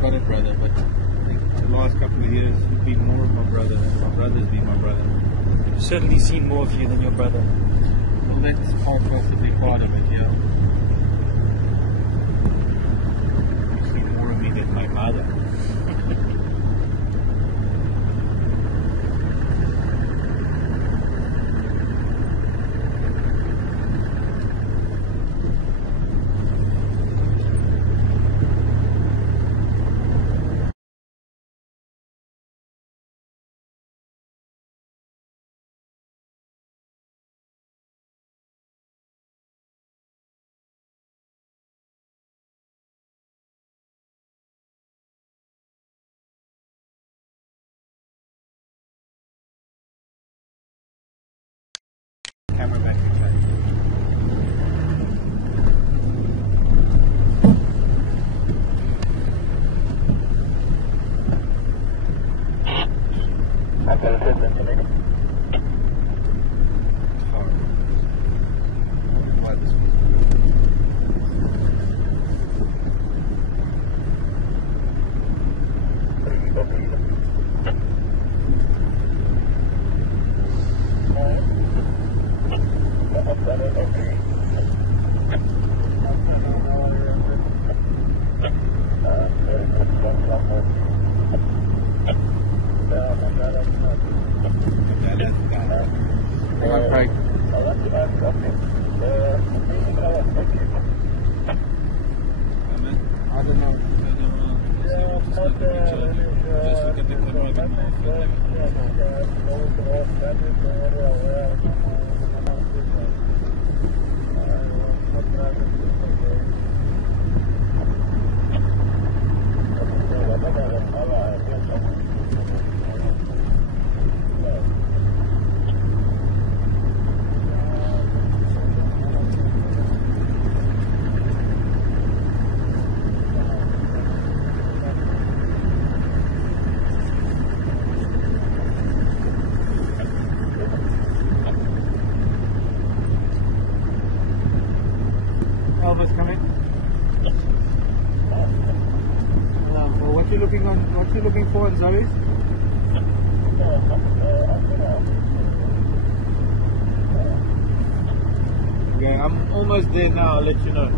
got a brother, but I think the last couple of years you've been more of my brother than my brother's been my brother. I've certainly seen more of you than your brother. Well, that's possibly part of it, yeah. You've seen more of me than my mother. Camera back in time. I've got a system to make it. Why this one? I don't know. Just look at the camera a bit more. Elvis coming. Well, what you looking for in Zoe's? Okay, I'm almost there now. I'll let you know.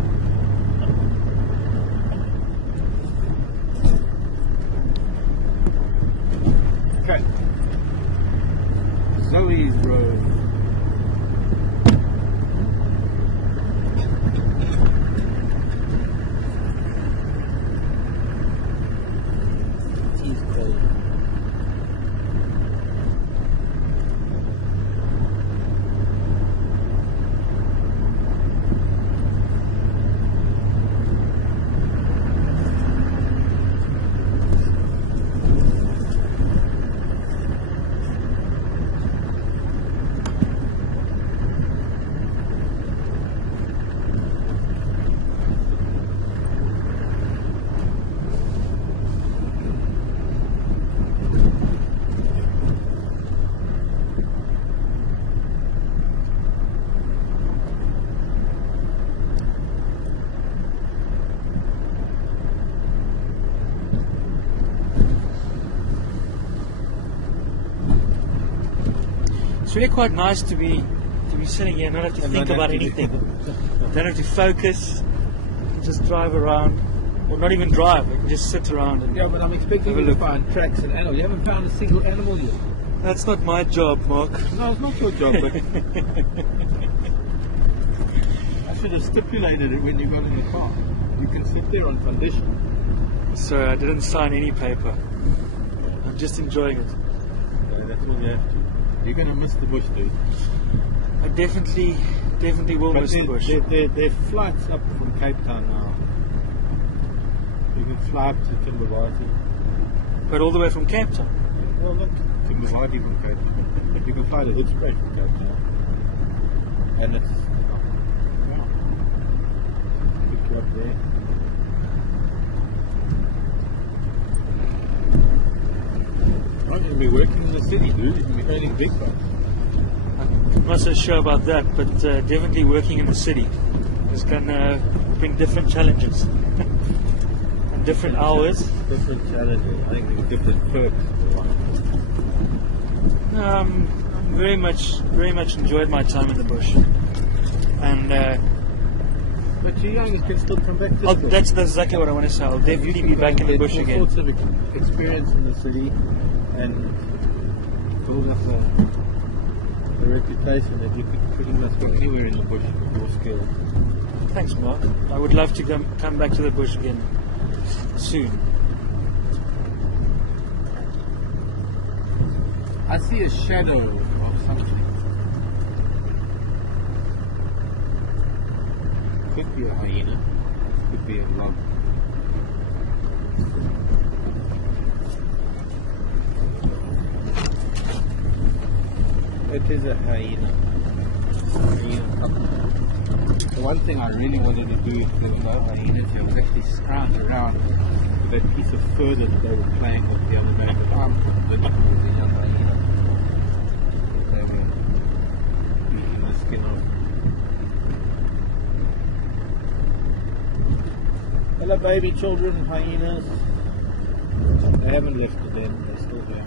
Okay. Zoe's Road. It's really quite nice to be sitting here and not have to And think not about have to- anything. Don't have to focus. Just drive around, or not even drive. I can just sit around and. Yeah, but I'm expecting Have a you to look. find tracks and animals. You haven't found a single animal yet. That's not my job, Mark. No, it's not your job, but I should have stipulated it when you got in the car. You can sit there on condition. Sorry, I didn't sign any paper. I'm just enjoying it. Yeah, that's all you have to. You're going to miss the bush, dude. I definitely will miss the bush. There are flights up from Cape Town now. You can fly up to Timbawati. But all the way from Cape Town. Well, not Timbawati from Cape Town. You can fly to Hoedspruit from Cape Town. And it's... yeah. Pick you up there. Right, you'll be working in the city, dude. You'll be earning big bucks. I'm not so sure about that, but definitely working in the city is going to bring different challenges and different hours. Different challenges. I think there's different perks. I'm very much enjoyed my time in the bush, and But you young can still come back to school. that's exactly what I want to say. I'll definitely be back in the bush All again. sorts of experience in the city and build up a reputation that you could pretty much go anywhere in the bush with your skills. Thanks, Mark. I would love to come back to the bush again soon. I see a shadow of something. Could be a hyena. Could be a rock. It is a hyena. The one thing I really wanted to do if there were no hyenas here was actually scrounge around with that piece of fur that they were playing with the other day. But I'm convinced it was a young hyena. They were eating the skin off. Hello baby children, hyenas. They haven't left the den, they're still there.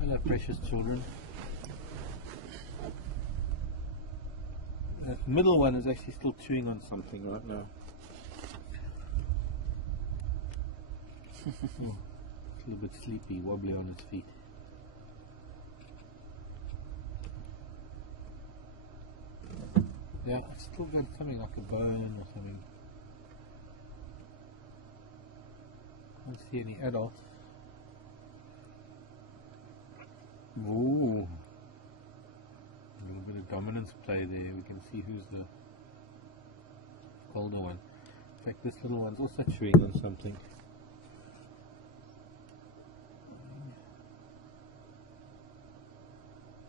Hello precious children. That middle one is actually still chewing on something right now. It's a little bit sleepy, wobbly on its feet. Yeah, it's still got something like a bone or something. Don't see any adults. Ooh. A little bit of dominance play there. We can see who's the older one. In fact, this little one's also chewing on something.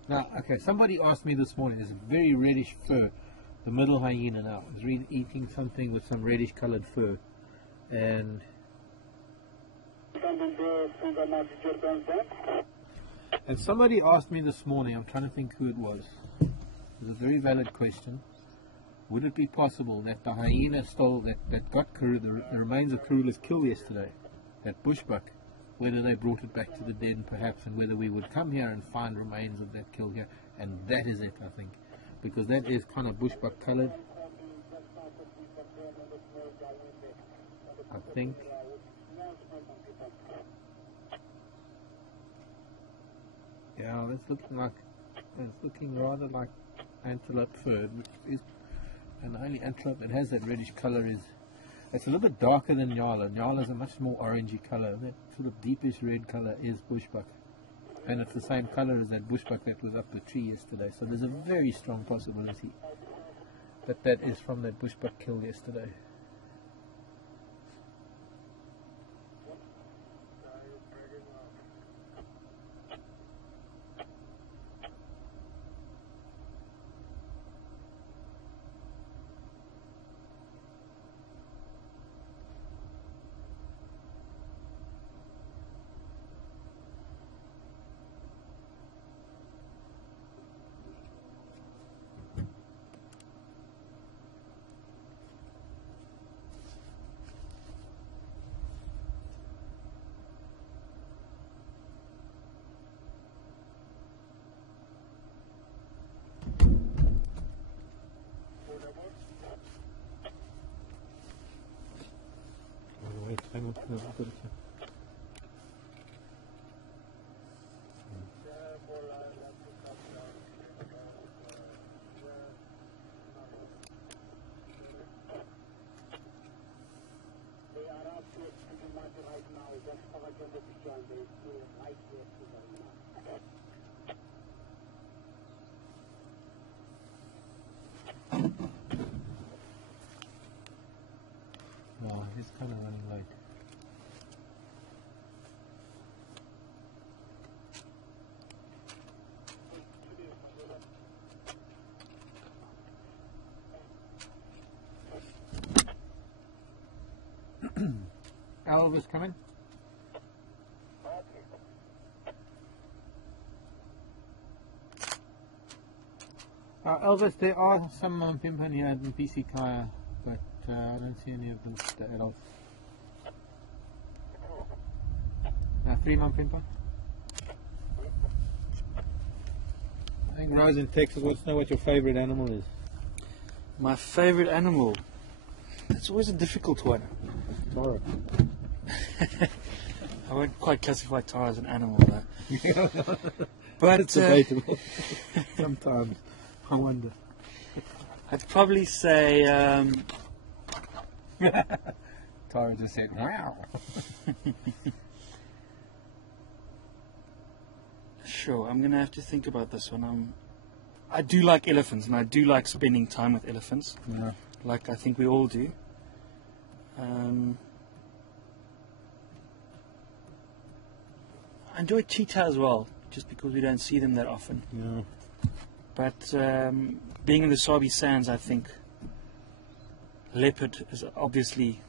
Now, okay, somebody asked me this morning, there's a very reddish fur. The middle hyena now is really eating something with some reddish colored fur. And somebody asked me this morning, I'm trying to think who it was. It's a very valid question. Would it be possible that the hyena stole, that got the remains of Karula's kill yesterday, that bushbuck, whether they brought it back to the den perhaps, and whether we would come here and find remains of that kill here, and that is it, I think. Because that is kind of bushbuck coloured. I think. Yeah, that's looking rather like antelope fur, which is, and the only antelope that has that reddish colour is, it's a little bit darker than Nyala. Nyala is a much more orangey colour. That sort of deepish red colour is bushbuck. And it's the same colour as that bushbuck that was up the tree yesterday. So there's a very strong possibility that that is from that bushbuck kill yesterday. Hang on, no, I've got it here. No, he's kind of running late. Elvis coming? Elvis, there are some Pimpin here in PC Kaya, but I don't see any of the adults. 3-month Pimpin? I think Rose in Texas wants to know what your favourite animal is. My favourite animal? That's always a difficult one. Tara. I won't quite classify Tara as an animal though. But It's debatable. Sometimes. I wonder. I'd probably say Tara just said, wow. Sure, I'm going to have to think about this one. I do like elephants, and I do like spending time with elephants. Yeah. Like I think we all do. I enjoy cheetah as well, just because we don't see them that often. Yeah. But being in the Sabi Sands, I think leopard is obviously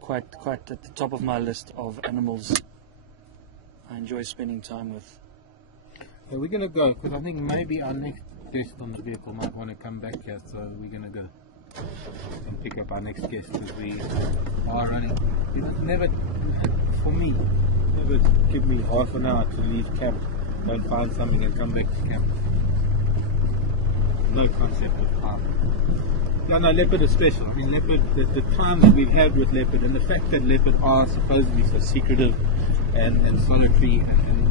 quite at the top of my list of animals I enjoy spending time with. So we're going to go, because I think maybe our next guest on the vehicle might want to come back here, so we're going to go and pick up our next guest, because we are running. It was never, for me, Never give me half an hour to leave camp, go and find something and come back to camp. No concept of time. Yeah, no, leopard is special. I mean, leopard, the time that we've had with leopard, and the fact that leopard are supposedly so secretive and solitary, and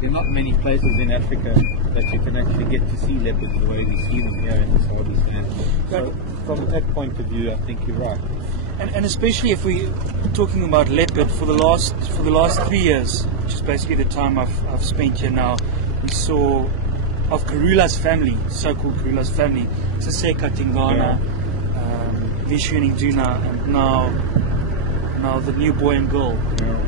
there are not many places in Africa that you can actually get to see leopards the way we see them here in the Sabi Sands. So from that point of view, I think you're right. And especially if we're talking about leopard for the last 3 years, which is basically the time I've spent here now, we saw of Karula's family, so-called Karula's family, Siseka, Tingana, Vishu and Induna, and now the new boy and girl. Yeah.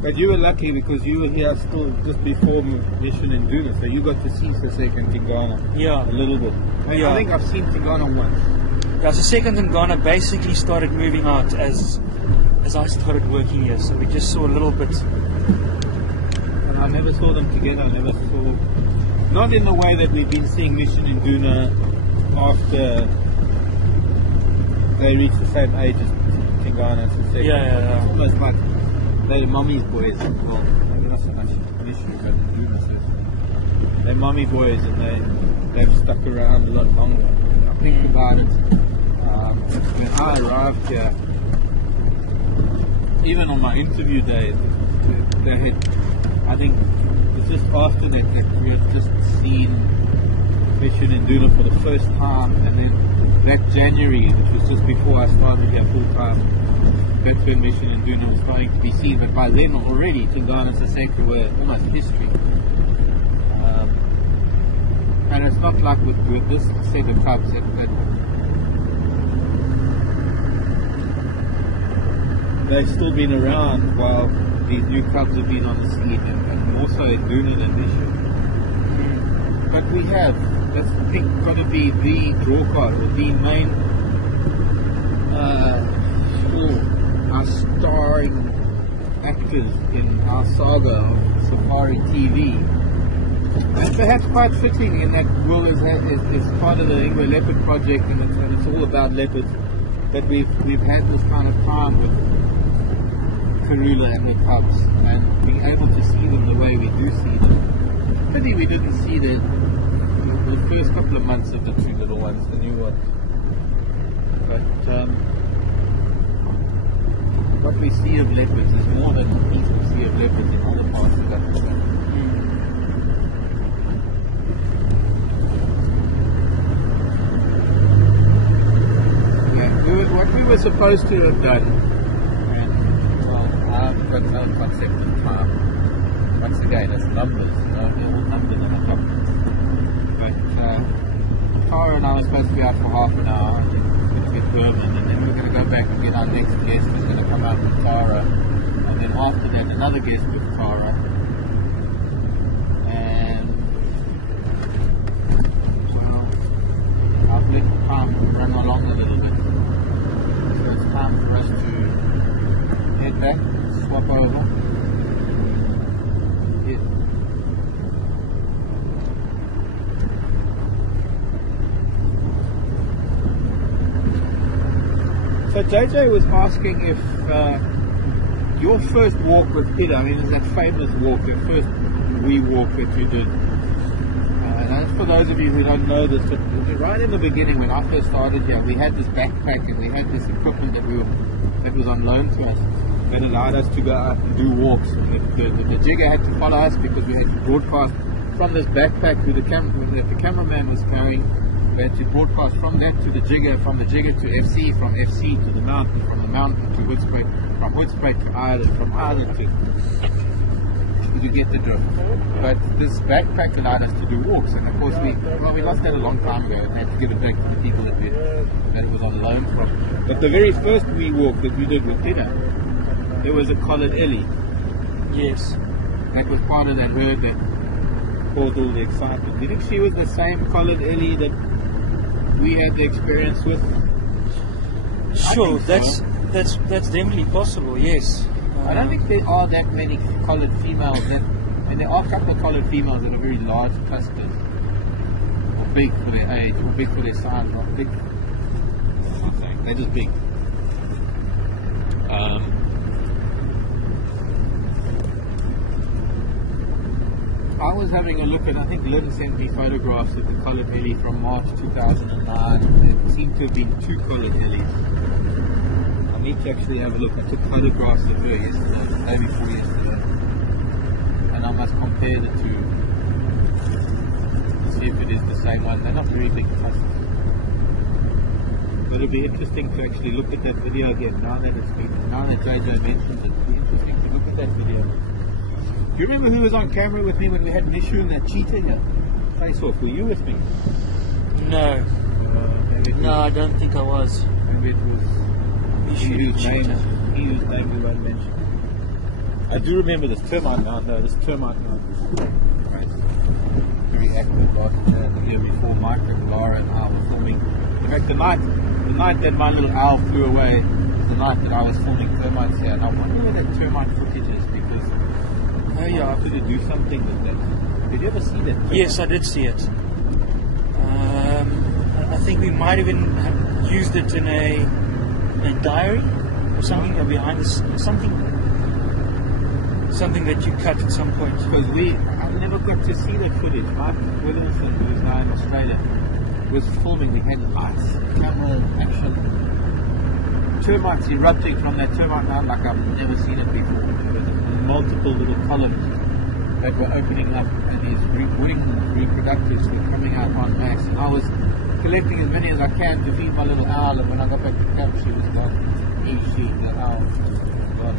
But you were lucky because you were here still just before Mission and Duna, so you got to see Siseka and Tingana Yeah. a little bit. Yeah. I think I've seen Tingana once. Yeah, Siseka and Tingana basically started moving out as I started working here, so we just saw a little bit. But I never saw them together. I never saw, not in the way that we've been seeing Mission and Duna after they reached the same age as Tingana and Siseka. Yeah. It's almost like they're mommy's boys. Well, maybe not so much Mission, but Duna. So they're mommy boys and they've stuck around a lot longer. I think about it. When I arrived here, even on my interview day, they had, I think it was just after that we had just seen Mission and Duna for the first time, and then that January, which was just before I started here full time, that's when Mission and Duna was starting to be seen, but by then already Tingana and Siseka were almost history. And it's not like with this set of cubs that they've still been around while these new cubs have been on the scene, and more so in Duna than Mission. But we have, that's I think got to be the draw card, or the main our starring actors in our saga of Safari TV. And perhaps quite fitting in that Will is part of the Ingwe Leopard project, and it's all about leopards, that we've had this kind of time with Karula and the cubs, and being able to see them the way we do see them. Maybe we didn't see the first couple of months of the two little ones, the new ones. But what we see of leopards is more than we see of leopards in other parts of Africa. What we were supposed to have done, and well, I've got no concept of time. Once again, it's numbers, they're all numbers on the top. But Tara and I were supposed to be out for half an hour, going to get Herman, and then we're going to go back and get our next guest who's going to come out with Tara, and then after that another guest with Tara. And well, I've let time run along a little bit. Time for us to head back, swap over. Yeah. So JJ was asking if your first walk with Peter, I mean, it's that famous walk, your first wee walk that you did. And for those of you who don't know this, but right in the beginning when I first started here, we had this backpack and we had this equipment that was on loan to us that allowed us to go out and do walks. The jigger had to follow us because we had to broadcast from this backpack that the cameraman was carrying. We had to broadcast from that to the jigger, from the jigger to FC, from FC to the mountain, from the mountain to Hoedspruit, from Hoedspruit to Ireland, from Ireland to... You get the drift. But this backpack allowed us to do walks, and of course we lost that a long time ago and had to give it back to the people that it was on loan from. But the very first wee walk that we did with dinner, there was a collared ellie. Yes. That was part of that herd that caused all the excitement. Do you think she was the same collared ellie that we had the experience with? Sure, so. that's definitely possible, yes. I don't think there are that many collared females and there are a couple of collared females that are very large clusters. Or big for their age, or big for their size, or big. I'm not saying, they're just big. I was having a look at, I think Lynn sent me photographs of the collared ellie from March 2009. It seemed to have been 2 collared ellies. I need to actually have a look. I took photographs of her yesterday, the day before yesterday, and I must compare the two to see if it is the same one. They're not very big clusters, but it'll be interesting to actually look at that video again now that JJ mentioned it. It'll be interesting to look at that video. Do you remember who was on camera with me when we had Nishu and that cheetah here? Face off. Were you with me? No. No, I don't think I was. Maybe it was. He whose name we won't mention. I do remember this termite mound though, this termite mound. Right. Very active the year before Mike and Laura and I were filming. In fact the night that my little owl flew away was the night that I was filming termites here, and I wonder where that termite footage is because oh yeah, I could do something with that. Did you ever see that? Yes, I did see it. I think we might even have used it in a diary or something, or behind this, something that you cut at some point. Because I never got to see that footage. Mark Williamson, who is now in Australia, was filming. We had lights, camera action, termites erupting from that termite mound like I've never seen it before. There was multiple little columns that were opening up, and these wing reproductives were coming out en masse. And I was collecting as many as I can to feed my little owl, and when I got back to camp she was gone. The owl was gone.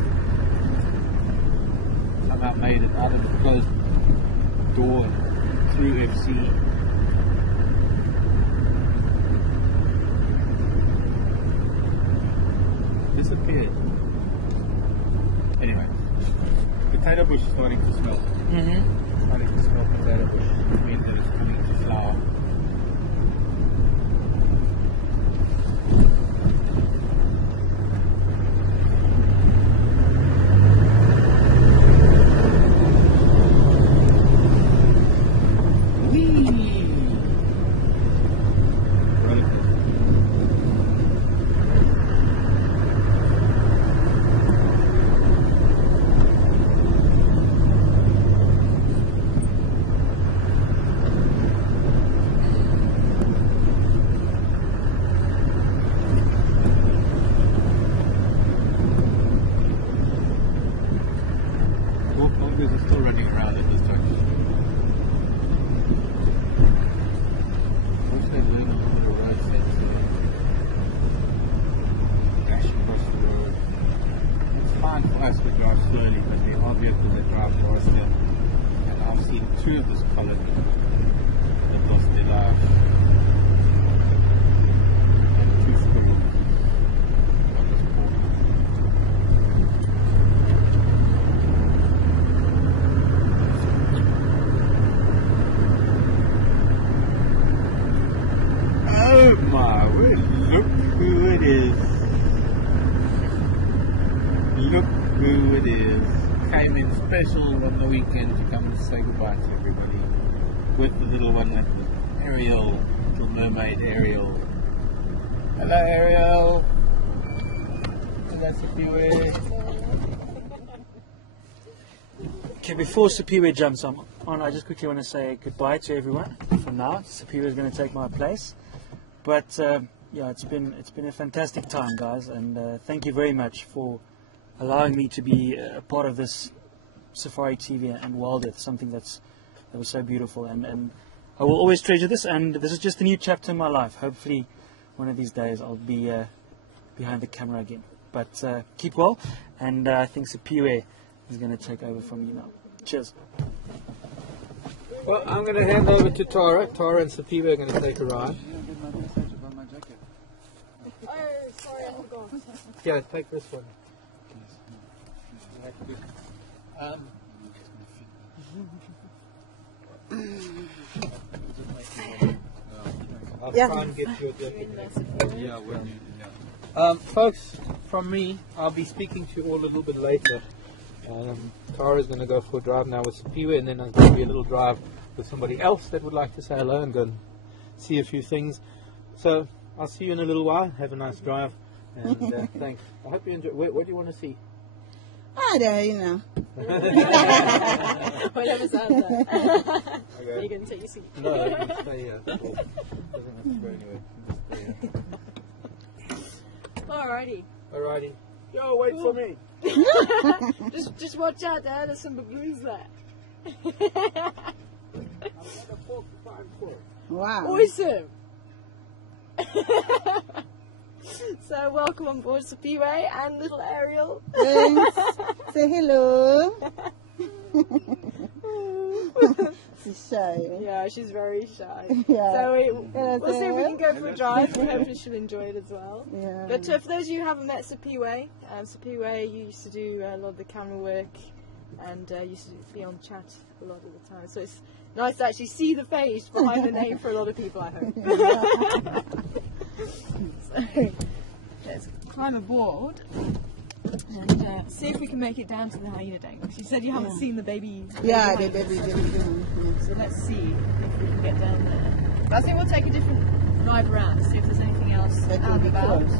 Somehow made it out of the closed door through FC. Disappeared. Anyway, potato bush is starting to smell. Starting to smell potato bush. It means that it's coming to flower. fine for us to drive slowly, but there are vehicles that drive faster. And I've seen 2 of this colony that lost their life. And 2 squirrels on this border. Oh my word, look who it is. Look who it is. Came in special on the weekend to come and say goodbye to everybody. With the little one, with Ariel, little mermaid Ariel. Hello Ariel. Hello Siphiwe. Okay, before Siphiwe jumps on, I just quickly want to say goodbye to everyone for now. Siphiwe is going to take my place. But yeah, it's been a fantastic time, guys, and thank you very much for allowing me to be a part of this Safari TV and Wild Earth, something that was so beautiful, and I will always treasure this. And this is just a new chapter in my life. Hopefully, one of these days I'll be behind the camera again. But keep well, and I think Siphiwe is going to take over from you now. Cheers. Well, I'm going to hand over to Tara. Tara and Siphiwe are going to take a ride. Yeah, take this one. I'll try and get your jacket. Folks, from me, I'll be speaking to you all a little bit later. Tara's going to go for a drive now with Siphiwe, and then there's going to be a little drive with somebody else that would like to say hello and go and see a few things. So I'll see you in a little while. Have a nice drive, and thanks. I hope you enjoy. What do you want to see? There, you know. Whatever sounds like. Okay. Are you going to take your seat? No, you can stay here. Doesn't have to go anywhere. Just stay here. Alrighty. Alrighty. Yo, wait for me. just watch out there. There's some baboons there. Wow. Awesome. So welcome on board Siphiwe and little Ariel. Thanks. Say hello. She's shy. Yeah, she's very shy. Yeah. So we'll see if we can go for a drive. Hopefully she'll enjoy it as well. Yeah. But for those of you who haven't met Siphiwe, Siphiwe used to do a lot of the camera work and used to be on chat a lot of the time. So it's nice to actually see the face behind the name for a lot of people, I hope. So let's climb aboard and see if we can make it down to the hyena den. You said you haven't seen the baby. Yeah, hyenas. the baby. So let's see if we can get down there. But I think we'll take a different drive around to see if there's anything else That out will be about. close.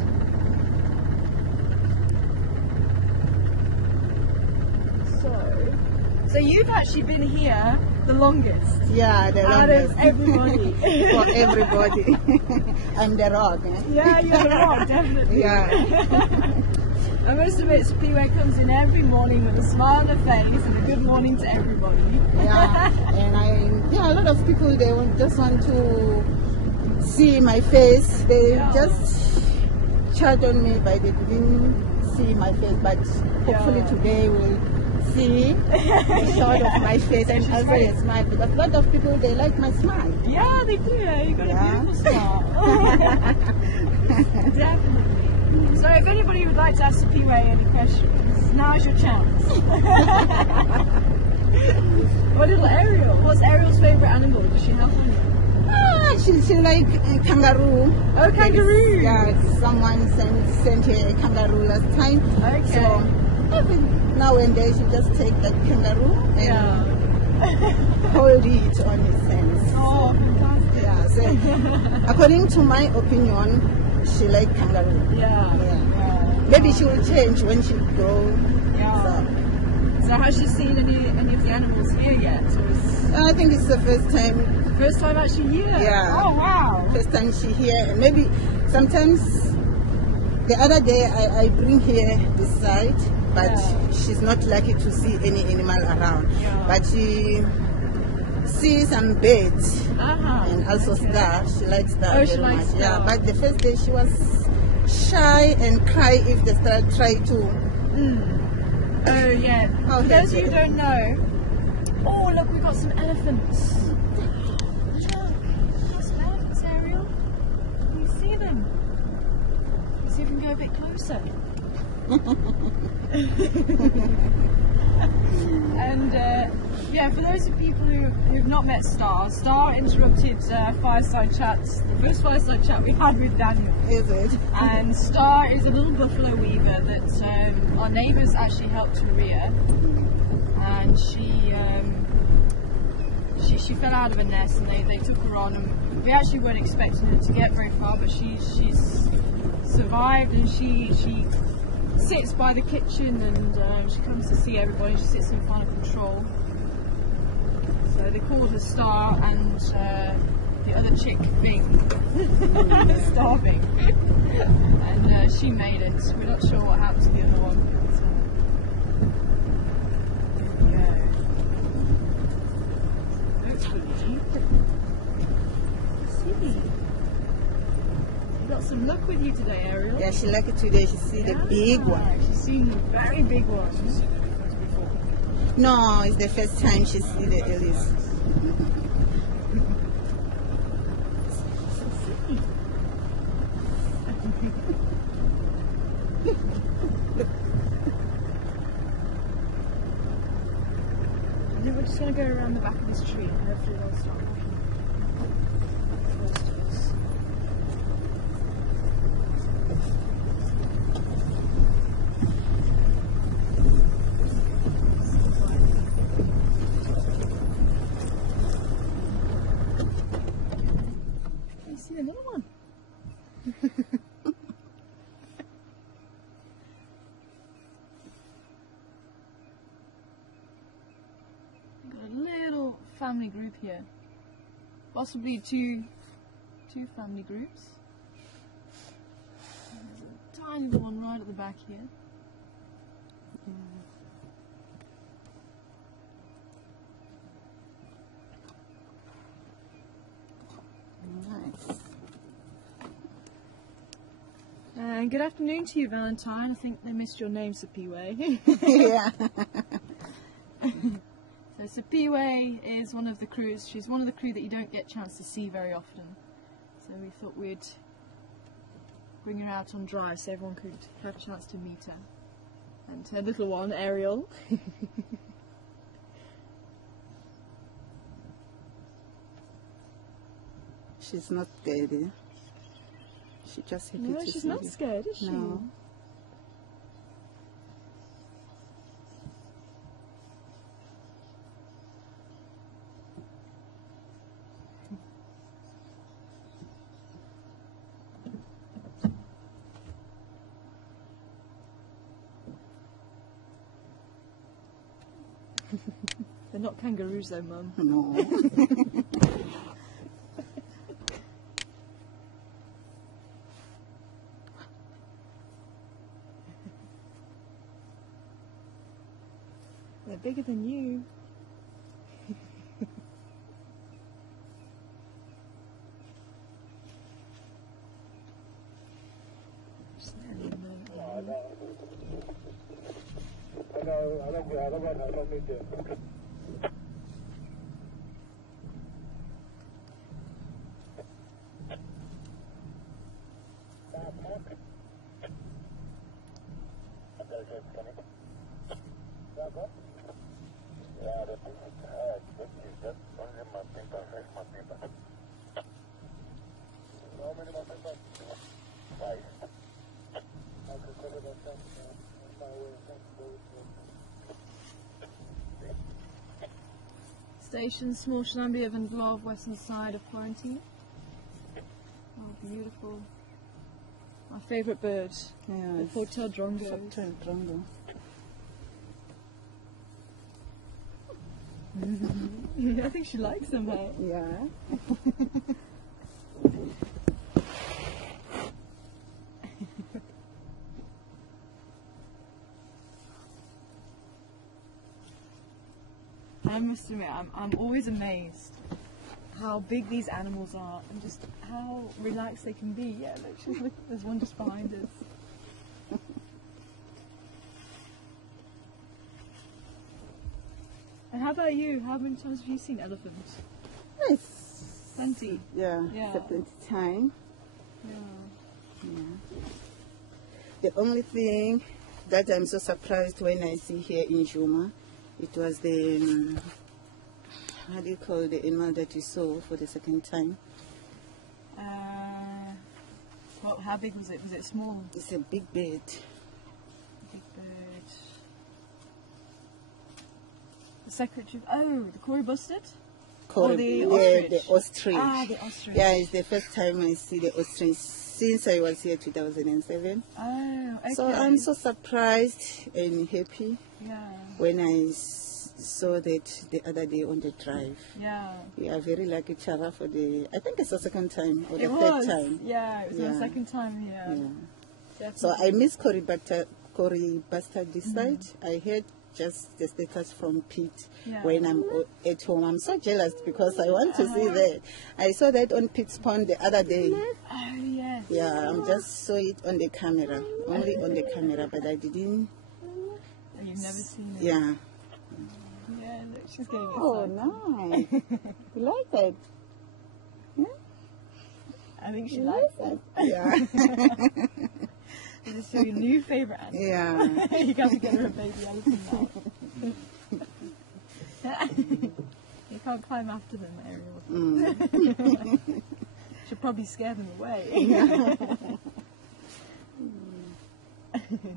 So you've actually been here the longest. Yeah, the Out longest. of everybody. For everybody. I'm the rock. Eh? Yeah, you're the rock, definitely. Yeah. I must admit, Siphiwe comes in every morning with a smile on her face and a good morning to everybody. Yeah, and a lot of people, they just want to see my face. They just chat on me, but they didn't see my face. But hopefully today we'll see the shot of my face and also a smile. Because a lot of people, they like my smile. Yeah, they do. You've got a beautiful smile. Definitely. So if anybody would like to ask Siphiwe any questions, now's your chance. What little Ariel? What's Ariel's favourite animal? Does she have one? She like kangaroo. Oh, kangaroo! Yeah, someone sent her a kangaroo last time. Okay. So every now and then she just take that kangaroo and hold it on his hands. Oh, fantastic. Yeah, so according to my opinion, she like kangaroo. Yeah. Maybe she will change when she grows. Yeah. So has she seen any of the animals here yet? Or is I think it's the first time. first time actually here? Yeah. Oh wow. First time she here. And maybe sometimes the other day I bring here this side, but she's not lucky to see any animal around. Yeah. But she sees some birds and also stars. She likes stars Oh, she very likes much. Yeah, stars. but the first day she was shy and cry if the star try to Oh yeah. Oh, For those of you who yes. don't know, oh look, we've got some elephants. Look, some elephants, Ariel. Can you see them? Let's see if we can go a bit closer. And yeah, for those of people who've not met Star, Star interrupted fireside chats, the first fireside chat we had with Daniel. Is it? And Star is a little buffalo weaver that our neighbours actually helped to rear, and she fell out of a nest and they took her on, and we actually weren't expecting her to get very far, but she's survived, and she sits by the kitchen, and she comes to see everybody. She sits in final control. So they called her Star, and the other chick Bing, Star Bing, and she made it. We're not sure what happened to the other one. But, hopefully, see. You got some luck with you today, Ariel. Yeah, she like it today. She see the big one. She's seen the very big ones. No, it's the first time she see the Ellis. And then we're just going to go around the back of this tree, and hopefully they'll start walking close to us. I see another one. Got a little family group here, possibly two family groups. There's a tiny little one right at the back here. Nice. And good afternoon to you, Valentine. I think they missed your name, Siphiwe. Yeah. So Siphiwe is one of the crews. She's one of the crew that you don't get a chance to see very often. So we thought we'd bring her out on drive so everyone could have a chance to meet her. And her little one, Ariel. She's not scared. Eh? She just happy No, to she's see not you. scared, is she? No. They're not kangaroos though, Mum. No. They're bigger than you. Station Small Shlambia and Vlov, western side of Florentine. Oh, beautiful. My favourite bird. Yeah, The Fortail Drongo. Fortail Drongo. I think she likes them, hey? Yeah. I must admit, I'm always amazed how big these animals are and just how relaxed they can be. Yeah, look, there's one just behind us. And how about you? How many times have you seen elephants? Yes. Plenty. Yeah, Yeah. it's a plenty time. Yeah. Yeah. The only thing that I'm so surprised when I see here in Juma, it was the, how do you call the animal that you saw for the second time? How big was it? Was it small? It's a big bird. Big bird. The secretary. Oh, the Cory bustard? The ostrich. The ostrich. Ah, the ostrich. Yeah, it's the first time I see the ostrich since I was here 2007. Oh, okay. So I'm so surprised and happy Yeah. when I saw that the other day on the drive. Yeah. We are very lucky, Chara, for the, I think it's the second time or the It third was. time. Yeah, it was Yeah. the second time here. Yeah. Definitely. So I miss Cory Bastard this side. I heard just the status from Pete Yeah. when I'm at home. I'm so jealous because I want to see that. I saw that on Pete's pond the other day. Oh, yes. Yeah, I just saw it on the camera, only on the camera, but I didn't. Oh, you've never seen it? Yeah. Yeah, look, she's getting excited. Oh, nice. You like that? I think she You likes like it. that? Yeah. This is your new favourite animal. Yeah. You got to get her a baby elephant now. You can't climb after them, Ariel. She'll probably scare them away.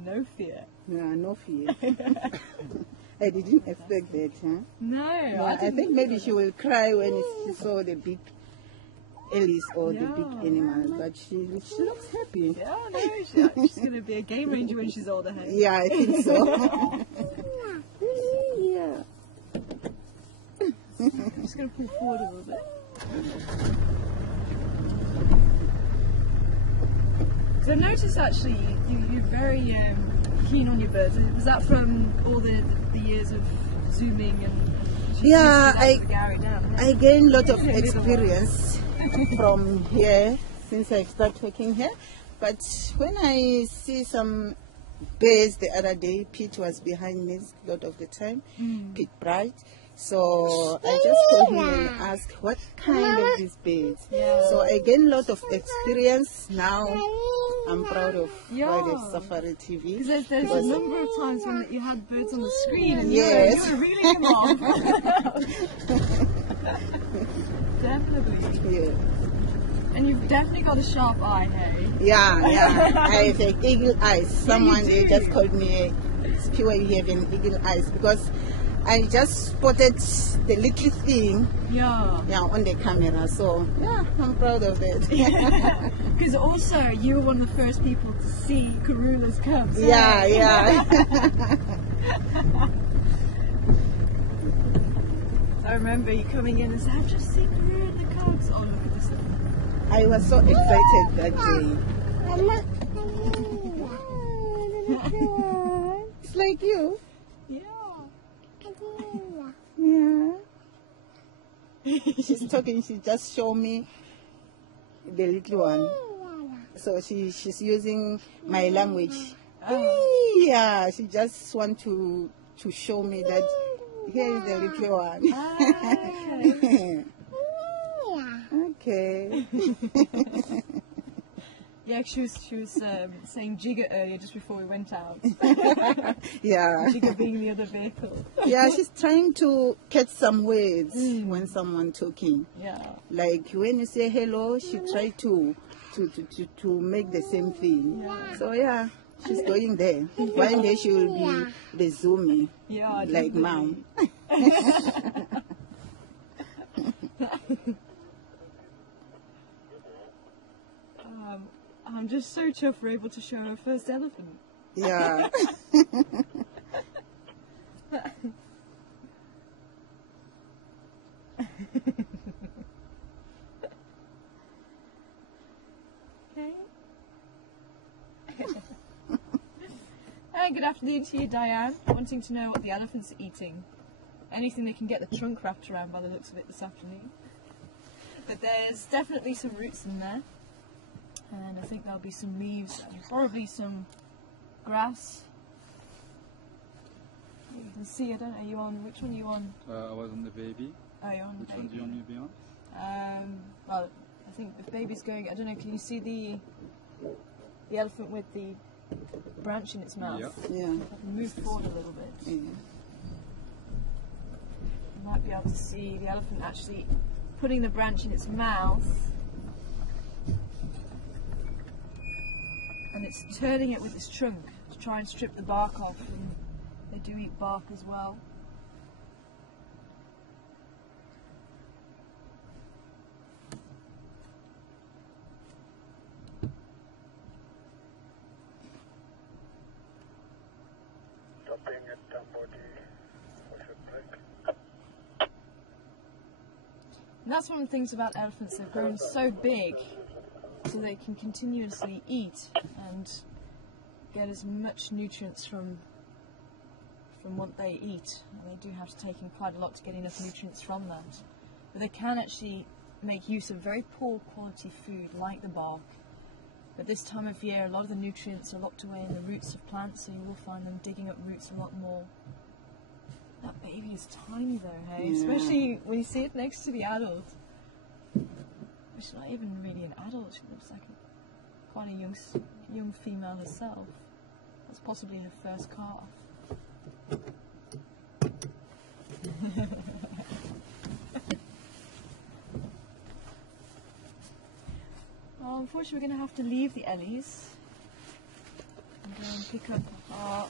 No fear. Yeah, no fear. I didn't expect that, huh? No, Yeah, I didn't think maybe either. she will cry when she saw the big Ellis or the big Yeah. animal, but she looks happy. Yeah, no, she's going to be a game ranger when she's older. Hey? Yeah, I think so. Yeah. I'm just going to pull forward a little bit. So I noticed actually you're very keen on your birds. Was that from all the years of zooming and? Yeah, I I gained a lot of experience from here since I started working here. But when I see some birds the other day, Pete was behind me a lot of the time, Pete Bright. So I just called him and asked what kind of these birds. Yeah. So I gained a lot of experience. Now I'm proud of Wildlife Safari TV. Because there's a number of times when you had birds on the screen and Yes. you were reeling them off. Definitely. Yeah. And you've definitely got a sharp eye, hey? Yeah. I have an eagle eyes. Someone you they do. just called me Siphiwe, you have an eagle eyes because I just spotted the little thing on the camera. So yeah, I'm proud of that. Because also you were one of the first people to see Karula's cubs. hey? Yeah. I remember you coming in and saying, I've just seen Karula and the cubs. Oh, look at this one. I was so excited that day. It's like you. Yeah. Yeah. She's talking, she just showed me the little one. So she's using my language. Yeah, she just want to show me that here is the little one. Okay. Yeah, she was saying jigger earlier just before we went out. Yeah. Jigger being the other vehicle. Yeah, she's trying to catch some words when someone talking. Yeah. Like when you say hello, she try to make the same thing. Yeah. So yeah, she's going there. One day she will be the zoomy, Yeah, like definitely. mom. I'm just so chuffed we're able to show her first elephant. Yeah. Okay. Hi, good afternoon to you, Diane. Wanting to know what the elephants are eating. Anything they can get the trunk wrapped around by the looks of it this afternoon. But there's definitely some roots in there. And I think there'll be some leaves and probably some grass. You can see, I don't know, are you on, which one are you on? I was on the baby. Oh, you're on Which baby. one do you want me to be on? Well, I think the baby's going, I don't know, can you see the elephant with the branch in its mouth? Yep. Yeah. Move forward a little bit. Yeah. You might be able to see the elephant actually putting the branch in its mouth, and it's turning it with its trunk to try and strip the bark off, and they do eat bark as well. And that's one of the things about elephants, they've grown so big so they can continuously eat and get as much nutrients from what they eat. And they do have to take in quite a lot to get enough nutrients from that. But they can actually make use of very poor quality food like the bark. But this time of year a lot of the nutrients are locked away in the roots of plants, so you will find them digging up roots a lot more. That baby is tiny though, hey? Yeah. Especially when you see it next to the adult. She's not even really an adult, she looks like quite a young female herself. That's possibly her first calf. Well, unfortunately we're going to have to leave the Ellies and go and pick up our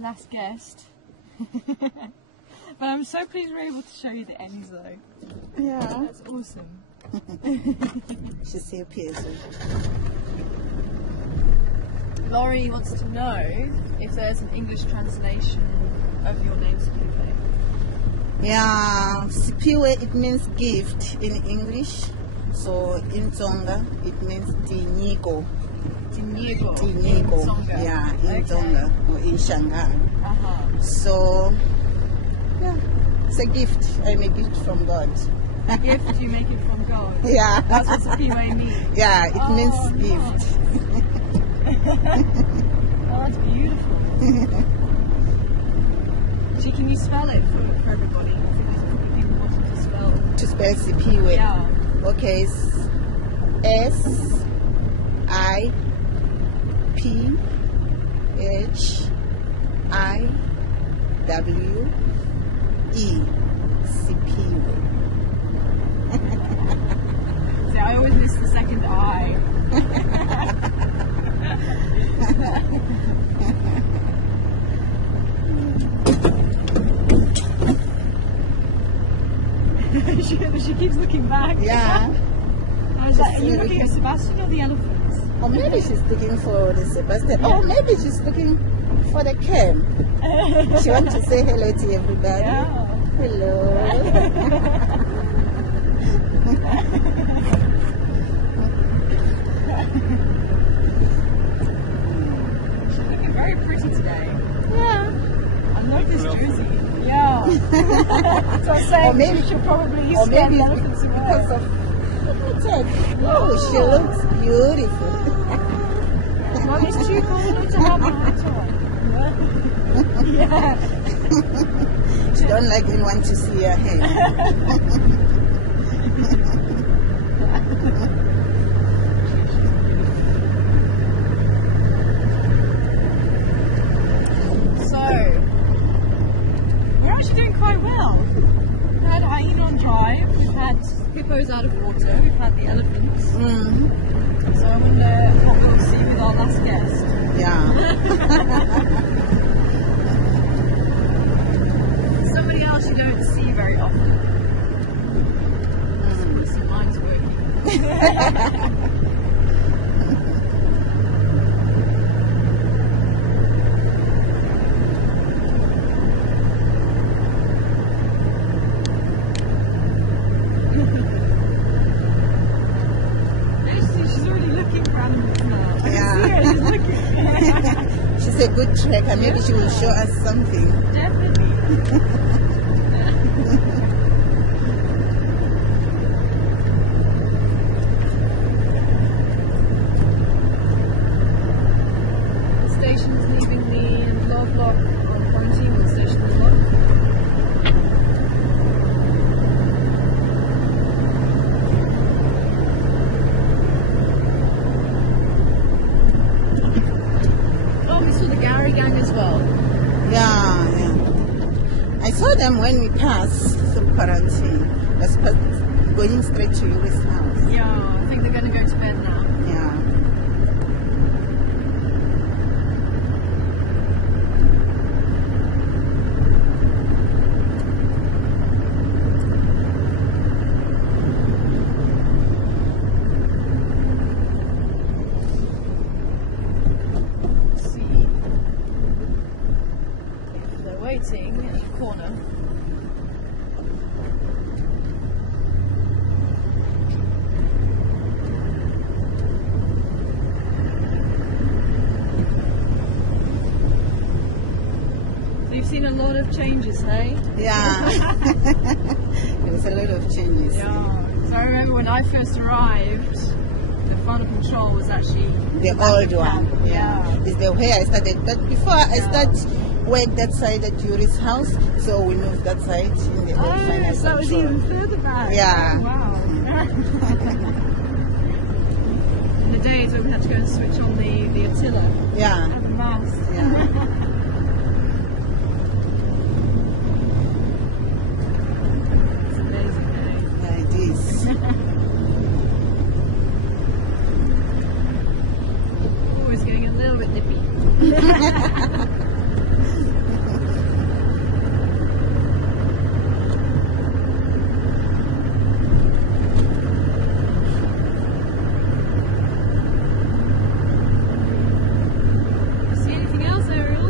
last guest. But I'm so pleased we're able to show you the Ellies though. Yeah. That's awesome. She's happy as well. Laurie wants to know if there's an English translation of your name, Siphiwe. Yeah, Siphiwe, it means gift in English. So in Tonga, it means Tinigo. Tinigo. Tinigo. In Tonga. Yeah, in Okay. Tonga or in Shanghai. Uh-huh. So, yeah, it's a gift. I'm a gift from God. A gift, you make it from God. Yeah. That's what Siphiwe means. Yeah, it means nice. gift. Oh, that's beautiful. So can you spell it for everybody? I think there's a couple of people wanting to spell. To spell Siphiwe. Yeah. Okay, S-I-P-H-I-W-E. Siphiwe. See, I always miss the second I. she keeps looking back. Yeah. I was like, are you looking at Sebastian or the elephants? Or maybe she's looking for the Sebastian. Or maybe she's looking for the camp. She wants to say hello to everybody. Yeah. Hello. She's looking very pretty today. Yeah. I love this jersey. Yeah. So I'm saying Or maybe- she'll probably Or scare maybe the it's elephants away. because of oh, she looks beautiful. Mommy's too cool to have a hat on. Yeah. She don't like anyone to see her hair. So, we're actually doing quite well. We've had hyena on drive, we've had hippos out of water, we've had the elephants. Mm. So I wonder what we'll see with our last guest. Yeah. Somebody else you don't see very often. Some lines working. She's already looking for animals now. I Yeah. can see her, she's looking. She's a good tracker. Maybe she will show us something. Definitely. The station's leaving me and Lovelock on quarantine. The station Oh, we saw the gowrie gang as well. Yeah, yeah. I saw them when we passed through quarantine. That's going straight to Yuri's house. Yeah, I think they're going to go to bed now. Yeah. Let's see. They're waiting in the corner. You've seen a lot of changes, hey? Yeah. There's a lot of changes. Yeah. So I remember when I first arrived, the front of control was actually The old one. Yeah. It's the way I started. But before I start work that side at Yuri's house, so we moved that side in the old final so that was control. even further back. Yeah. Wow. In the days when we had to go and switch on the Attila. Yeah. Have a mouse. Yeah. It's amazing, eh? Yeah, it is. Always getting a little bit nippy. See anything else, Ariel?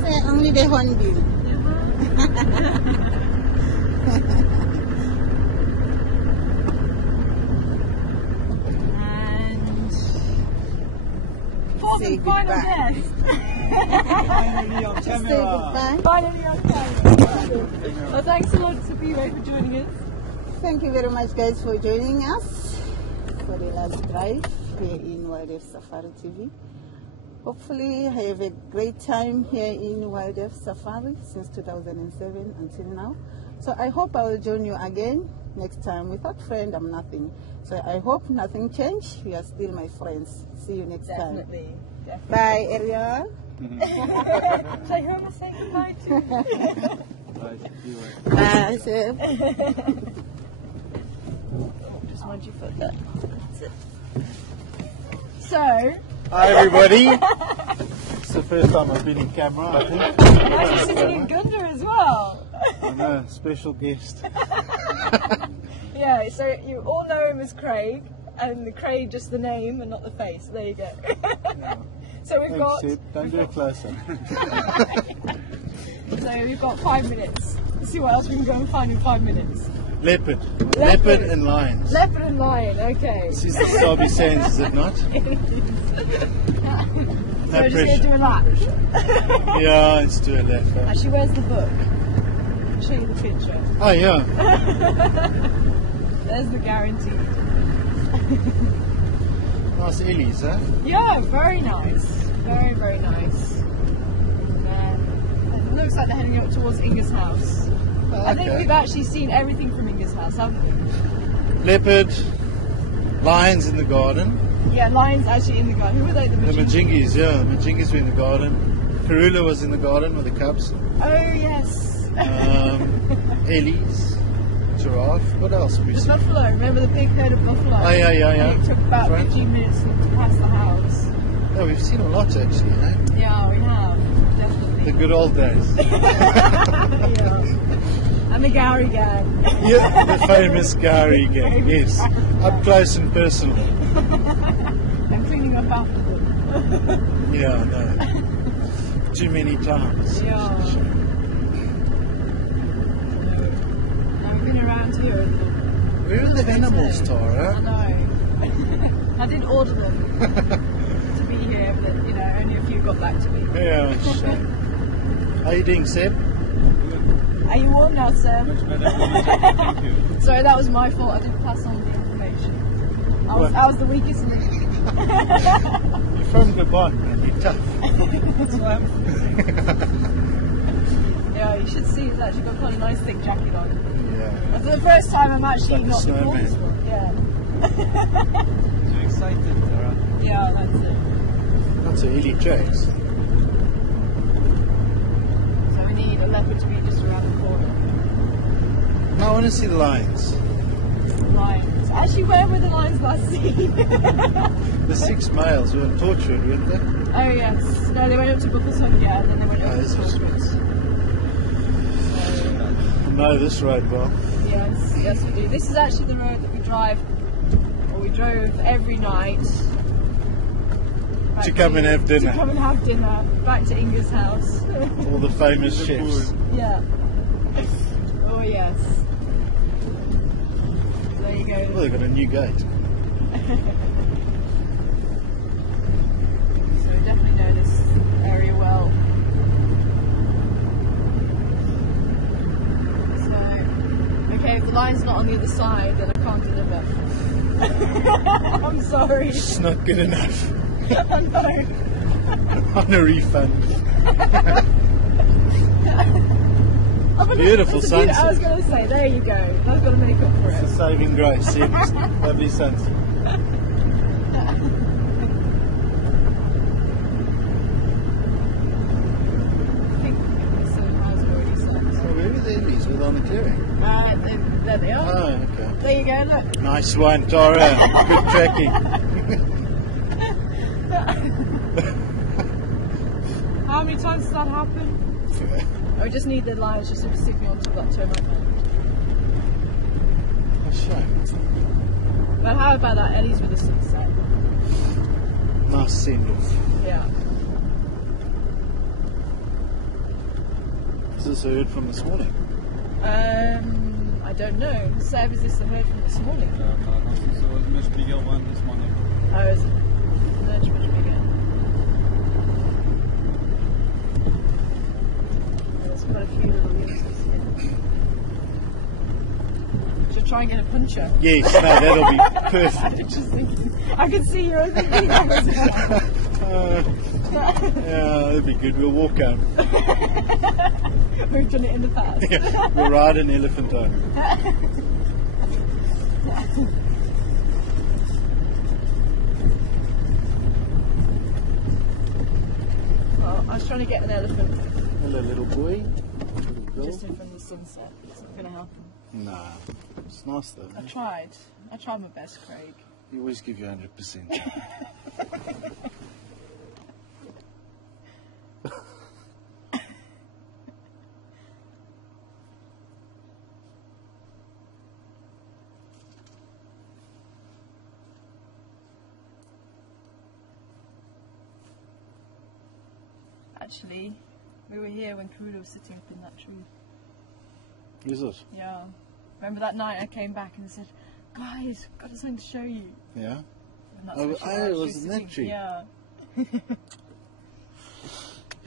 Say only the hornbill. And fourth Say and final goodbye. guest. Finally on Say camera. goodbye. Finally on camera. Well, thanks a lot, Siphiwe, for joining us. Thank you very much, guys, for joining us for the last drive here in Wildlife Safari TV. Hopefully, I have a great time here in Wildlife Safari since 2007 until now. So I hope I will join you again next time. Without friend, I'm nothing. So I hope nothing changed. You are still my friends. See you next time. Definitely. Bye, Ariel. Shall Herman say goodbye too? Bye, Seb. Just mind your foot there. That's it. So, Hi everybody. It's the first time I've been in camera, I think. now you're sitting in Gunda as well. I'm a special guest. Yeah, so you all know him as Craig, and the Craig just the name and not the face. There you go. So we've got. Thanks, Seb. Don't get closer. So we've got 5 minutes. Let's see what else we can go and find in 5 minutes. Leopard. Leopard and lions. Leopard and lion. Okay. This is the Sabi Sands, is it not? So No we're just pressure. going to do a lap. Yeah, let's do a left. Actually, where's the book? I'll show you the picture. Oh yeah. There's the guarantee. Nice Ellies, huh? Yeah, very nice. Very, very nice. And then it looks like they're heading up towards Inga's house. Oh, I think okay. we've actually seen everything from Inga's house, haven't we? Leopard, lions in the garden. Yeah, lions actually in the garden. Who were they? The The Majingis? Majingis, yeah. Majingis were in the garden. Karula was in the garden with the cubs. Oh, yes. Ellies, giraffe. What else have we The seen? buffalo. Remember the big herd of buffalo? Oh, yeah, yeah, yeah. And it took about That's right. 15 minutes to pass the house. Yeah, we've seen a lot actually, eh? Yeah, we have. Definitely. The good old days. Yeah. And the gowrie gang. Yeah, the famous gowrie gang, yes. Up close and personal. I'm cleaning up after them. Yeah, no. Too many times. Yeah. I've been around here. Where are the animals, I Tara? know. I did order them to be here, but only a few got back to me. Yeah, shame. How you doing, Seb? Are you warm now, Sam? Thank you. Sorry, that was my fault. I didn't pass on the information. I was the weakest link. You're from Gabon, man. You're tough. That's why Yeah, you should see. He's actually got quite a nice thick jacket on. Yeah. For the first time, I'm actually Like a not the snowman. coolest one. Yeah. You're excited, Tara. Yeah, that's it. So Illy tracks. So we need a leopard to be just around the corner. No, I want to see the lions. Lions. Actually, where were the lions last seen? The 6 males were on Torchwood, weren't they? Oh yes. No, they went up to Buffelshoek, yeah, and then they went Oh, up to this is Torchwood. I know this road well. Yes, yes we do. This is actually the road that we drive, or we drove every night. To come and have dinner. To come and have dinner. Back to Inga's house. All the famous chefs. Yeah. Oh yes. There you go. Well, they've got a new gate. So we definitely know this area well. So, okay, if the line's not on the other side, then I can't deliver. I'm sorry. It's not good enough. I know. On a refund. Oh, but Beautiful that's a sunset. I was going to say, there you go. I've got to make up for It's a it. saving grace. Yes. Lovely sunset. I think the house already set. Oh, where are the Illies? Were they on the clearing? There they are. Oh, okay. There you go, look. Nice one, Tara. Good tracking. How many times does that happen? I just need the lions just to stick me onto that termite net. Oh, shame. But how about that Ellie's with the sunset? Nice send-off. Yeah. Is this a herd from this morning? I don't know. Seb, is this the herd from this morning? I think so. It was a much bigger one this morning. Oh, is it? Much bigger. There's quite a few little units here. Should I try and get a puncher? Yes, no, that'll be perfect. Just thinking. I can see you're thinking. Yeah, that'd be good. We'll walk home. We've done it in the past. Yeah, we'll ride an elephant home. Well, I was trying to get an elephant Hello, little boy. Little girl. just in front of the sunset. It's not going to happen. Nah, it's nice though. I tried my best, Craig. You always give you 100%. Actually, we were here when Karula was sitting up in that tree. Is it? Yeah. Remember that night I came back and said, guys, got something to show you. Yeah. And that's Oh, where she it She was in that sitting- tree. Yeah.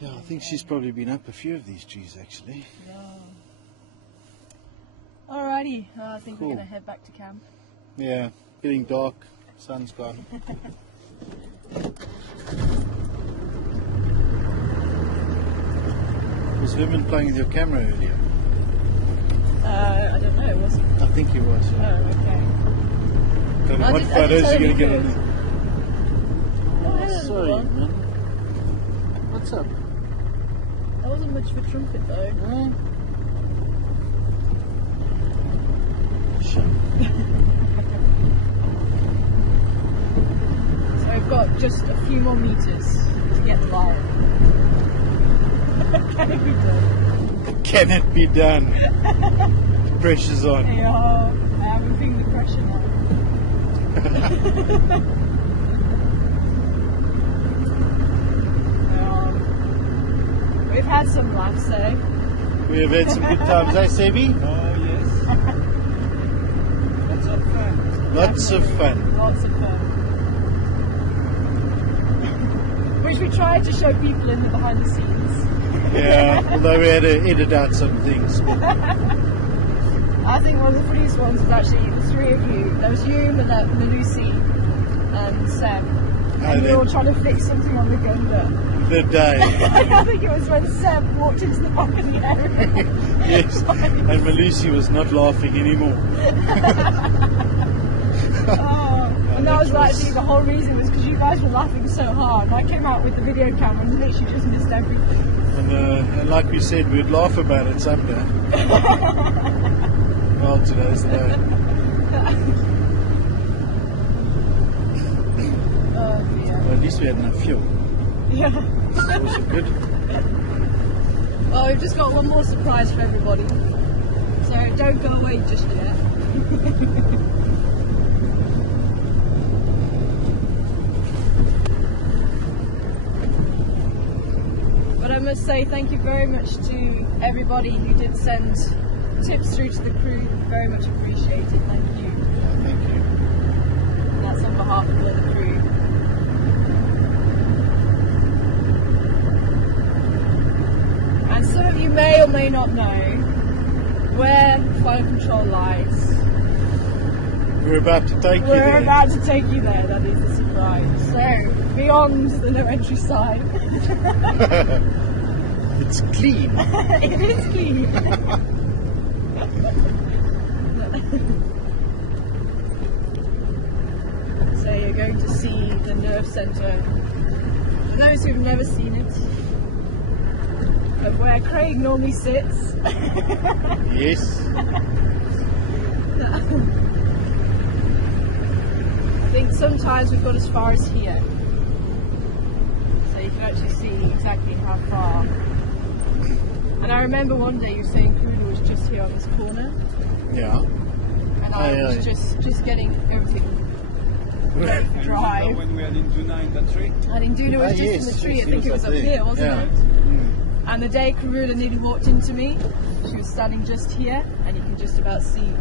Yeah, I think she's probably been up a few of these trees actually. Yeah. Alrighty, I think Cool. we're going to head back to camp. Yeah, getting dark, sun's gone. Was Herman playing with your camera earlier? I don't know, was he? I think he was. Oh, Yeah. okay. Don't know I what did photos tell you're you going to get he on could. there. Oh, Oh, hello, sorry, everyone. man. What's up? That wasn't much of a trumpet though. Huh? Shame. So we've got just a few more meters to get the lion. Can it be done? Can it be done? The pressure's on. Yeah, I haven't feeling the pressure now. We've had some laughs, eh? We have had some good times, eh, Sebi? Oh, yes. Lots of fun. Lots of fun. Lots of fun. Which we tried to show people in the behind the scenes. Yeah, although we had to edit out some things. I think one of the funniest ones was actually the three of you. There was you, Malusi, and Sam. And you were all trying to fix something on the Gunda. The day. I think it was when Sam walked into the back of the area. Yes, and Malusi was not laughing anymore. And that was was- actually the whole reason was because you you guys were laughing so hard. I came out with the video camera and literally just missed everything. And like we said, we'd laugh about it someday. Well, today's the day. Oh dear. Well, at least we had enough fuel. Yeah. That was good. Well, we've just got one more surprise for everybody. So don't go away just yet. But I must say thank you very much to everybody who did send tips through to the crew. Very much appreciated. Thank you. Yeah, thank you. And that's on behalf of all the crew. And some of you may or may not know where final control lies. We're about to take you there. We're about to take you there, that is a surprise. So, beyond the no entry sign. It's clean. It is clean. So you're going to see the nerve centre. For those who've never seen it, of where Craig normally sits. Yes. I think sometimes we've got as far as here. So you can actually see exactly how far. And I remember one day you were saying Kulu was just here on this corner. Yeah. And I was just getting everything dry. When we had in Duna in that tree? And Induna was just in the tree. I think it was up here, wasn't it? And the day Karula nearly walked into me, she was standing just here, and you can just about see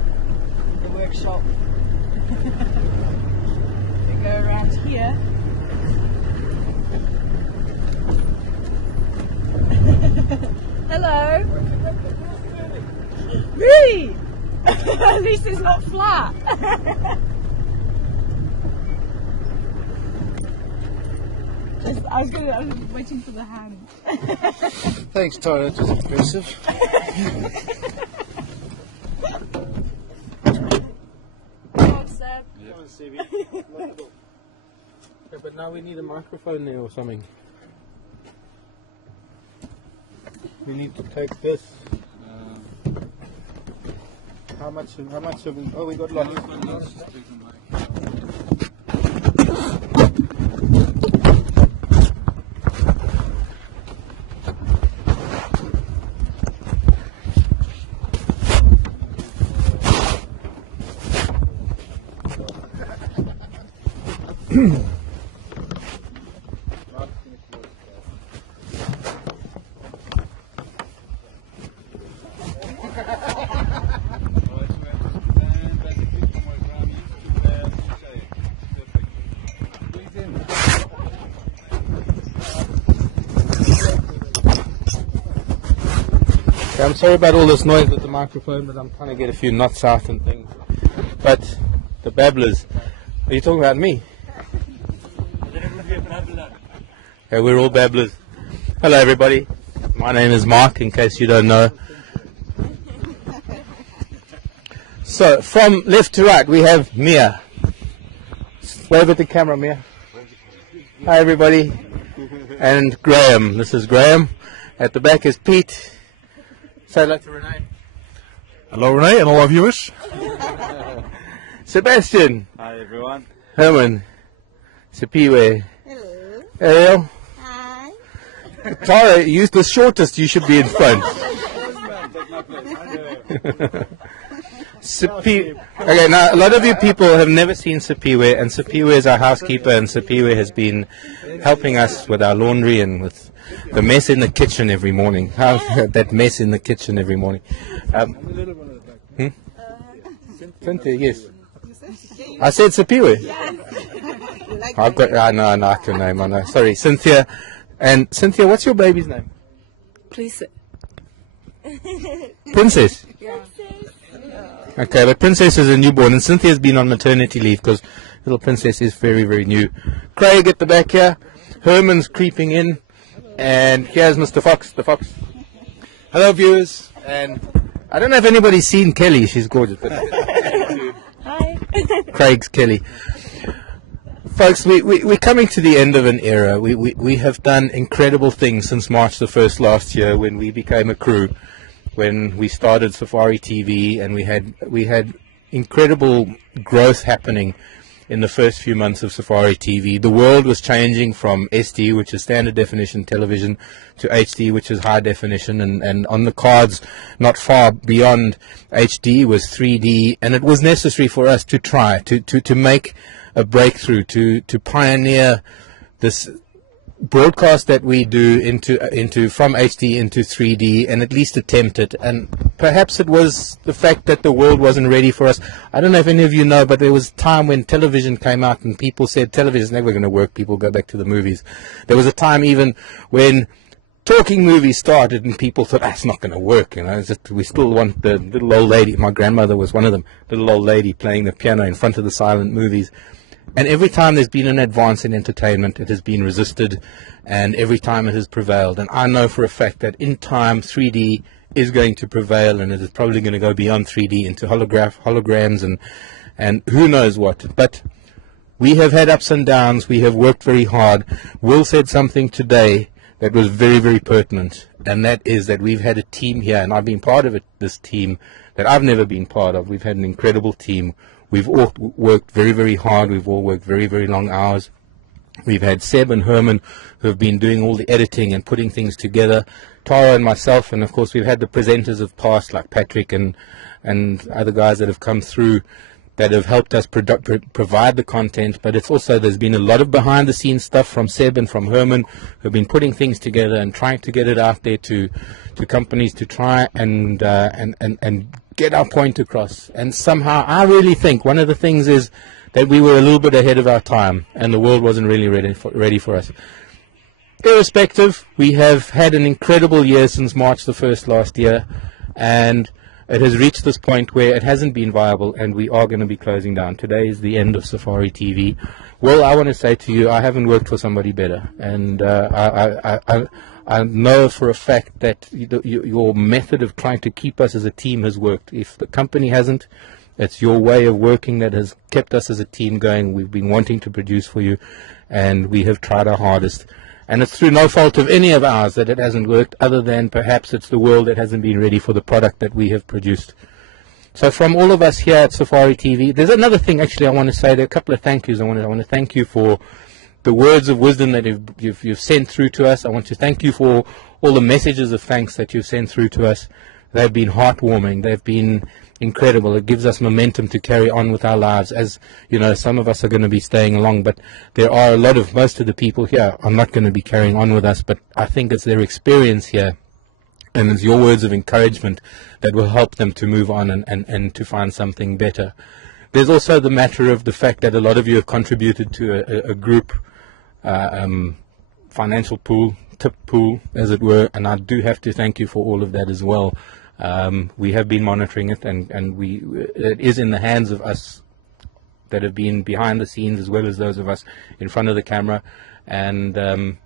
the workshop. We go around here. Hello. Really? At least it's not flat. I was waiting for the hand. Thanks, Tara. That was impressive. Come on, Seb. Come on, Siphiwe. Yeah, but now we need a microphone there or something. We need to take this. How much have we? Oh, we got lots. I'm sorry about all this noise with the microphone, but I'm trying to get a few knots out and things. But the babblers, are you talking about me? Yeah, we're all babblers. Hello everybody, my name is Mark, in case you don't know. So, from left to right we have Mia. Wave at the camera, Mia. Hi everybody. And Graham, this is Graham. At the back is Pete. Say hello to Renee. Hello Renee and all our viewers. Sebastian. Hi everyone. Herman. Siphiwe. Hello. Ariel. Hi. Tara, you're the shortest, you should be in front. Okay, now a lot of you people have never seen Siphiwe, and Siphiwe is our housekeeper, and Siphiwe has been helping us with our laundry and with the mess in the kitchen every morning. How that mess in the kitchen every morning. Cynthia, yes. I said Siphiwe. I've got. I know her name. I know. Sorry, Cynthia. And Cynthia, what's your baby's name? Please. Princess. Yeah. Okay, but Princess is a newborn, and Cynthia's been on maternity leave because little Princess is very, very new. Craig at the back here. Herman's creeping in. And here's Mr. Fox, the fox. Hello, viewers. And I don't know if anybody's seen Kelly. She's gorgeous. But Hi. Craig's Kelly. folks, we're coming to the end of an era. We have done incredible things since March the 1st last year, when we became a crew, when we started Safari TV, and we had incredible growth happening in the first few months of Safari TV. The world was changing from SD, which is standard definition television, to HD, which is high definition, and on the cards not far beyond HD was 3D, and it was necessary for us to try to make a breakthrough, to pioneer this broadcast that we do into from HD into 3D, and at least attempt it. And perhaps it was the fact that the world wasn't ready for us. I don't know if any of you know, but there was a time when television came out and people said television is never going to work, people go back to the movies. There was a time even when talking movies started and people thought, it's not going to work, you know. It's just, we still want the little old lady. My grandmother was one of them, little old lady playing the piano in front of the silent movies. And every time there's been an advance in entertainment, it has been resisted, and every time it has prevailed. And I know for a fact that in time 3D is going to prevail, and it is probably going to go beyond 3D into holograms and who knows what. But we have had ups and downs. We have worked very hard. Will said something today that was very, very pertinent, and that is that we've had a team here, and I've been part of it, this team that I've never been part of. We've had an incredible team. We've all worked very, very hard. We've all worked very, very long hours. We've had Seb and Herman, who have been doing all the editing and putting things together, Tara and myself, and of course we've had the presenters of past, like Patrick and other guys that have come through that have helped us provide the content. But it's also, there's been a lot of behind the scenes stuff from Seb and from Herman, who have been putting things together and trying to get it out there to companies to try and get our point across. And somehow I really think one of the things is that we were a little bit ahead of our time, and the world wasn't really ready for us. Irrespective, we have had an incredible year since March the 1st last year, and it has reached this point where it hasn't been viable, and we are going to be closing down. Today is the end of Safari TV. Well, I want to say to you, I haven't worked for somebody better, and I know for a fact that your method of trying to keep us as a team has worked. If the company hasn't, it's your way of working that has kept us as a team going. We've been wanting to produce for you, and we have tried our hardest. And it's through no fault of any of ours that it hasn't worked, other than perhaps it's the world that hasn't been ready for the product that we have produced. So from all of us here at Safari TV, there's another thing actually I want to say. There are a couple of thank yous. I want to thank you for the words of wisdom that you've sent through to us. I want to thank you for all the messages of thanks that you've sent through to us. They've been heartwarming. They've been incredible. It gives us momentum to carry on with our lives. As you know, some of us are going to be staying along, but there are most of the people here are not going to be carrying on with us. But I think it's their experience here, and it's your words of encouragement that will help them to move on and to find something better. There's also the matter of the fact that a lot of you have contributed to a group financial pool, tip pool, as it were, and I do have to thank you for all of that as well. We have been monitoring it, and it is in the hands of us that have been behind the scenes, as well as those of us in front of the camera, and a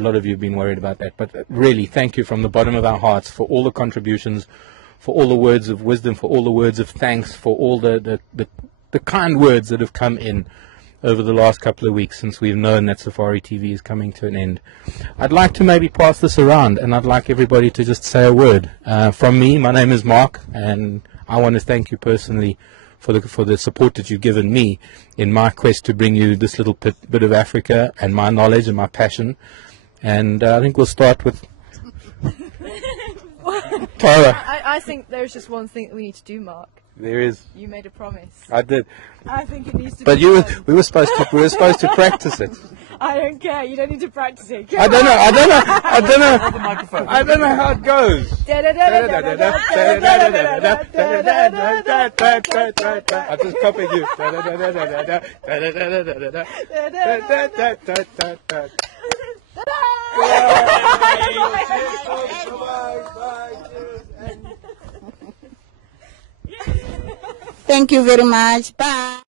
lot of you have been worried about that. But really, thank you from the bottom of our hearts for all the contributions, for all the words of wisdom, for all the words of thanks, for all the kind words that have come in over the last couple of weeks since we've known that Safari TV is coming to an end. I'd like to maybe pass this around, and I'd like everybody to just say a word. From me, my name is Marc, and I want to thank you personally for the support that you've given me in my quest to bring you this little bit of Africa and my knowledge and my passion. And I think we'll start with Tara. I think there's just one thing that we need to do, Marc. There is. You made a promise. I did. I think it needs to but be you, done. we were supposed to practice it. I don't care. You don't need to practice it. I don't know how it goes. I just copied you. Thank you very much. Bye.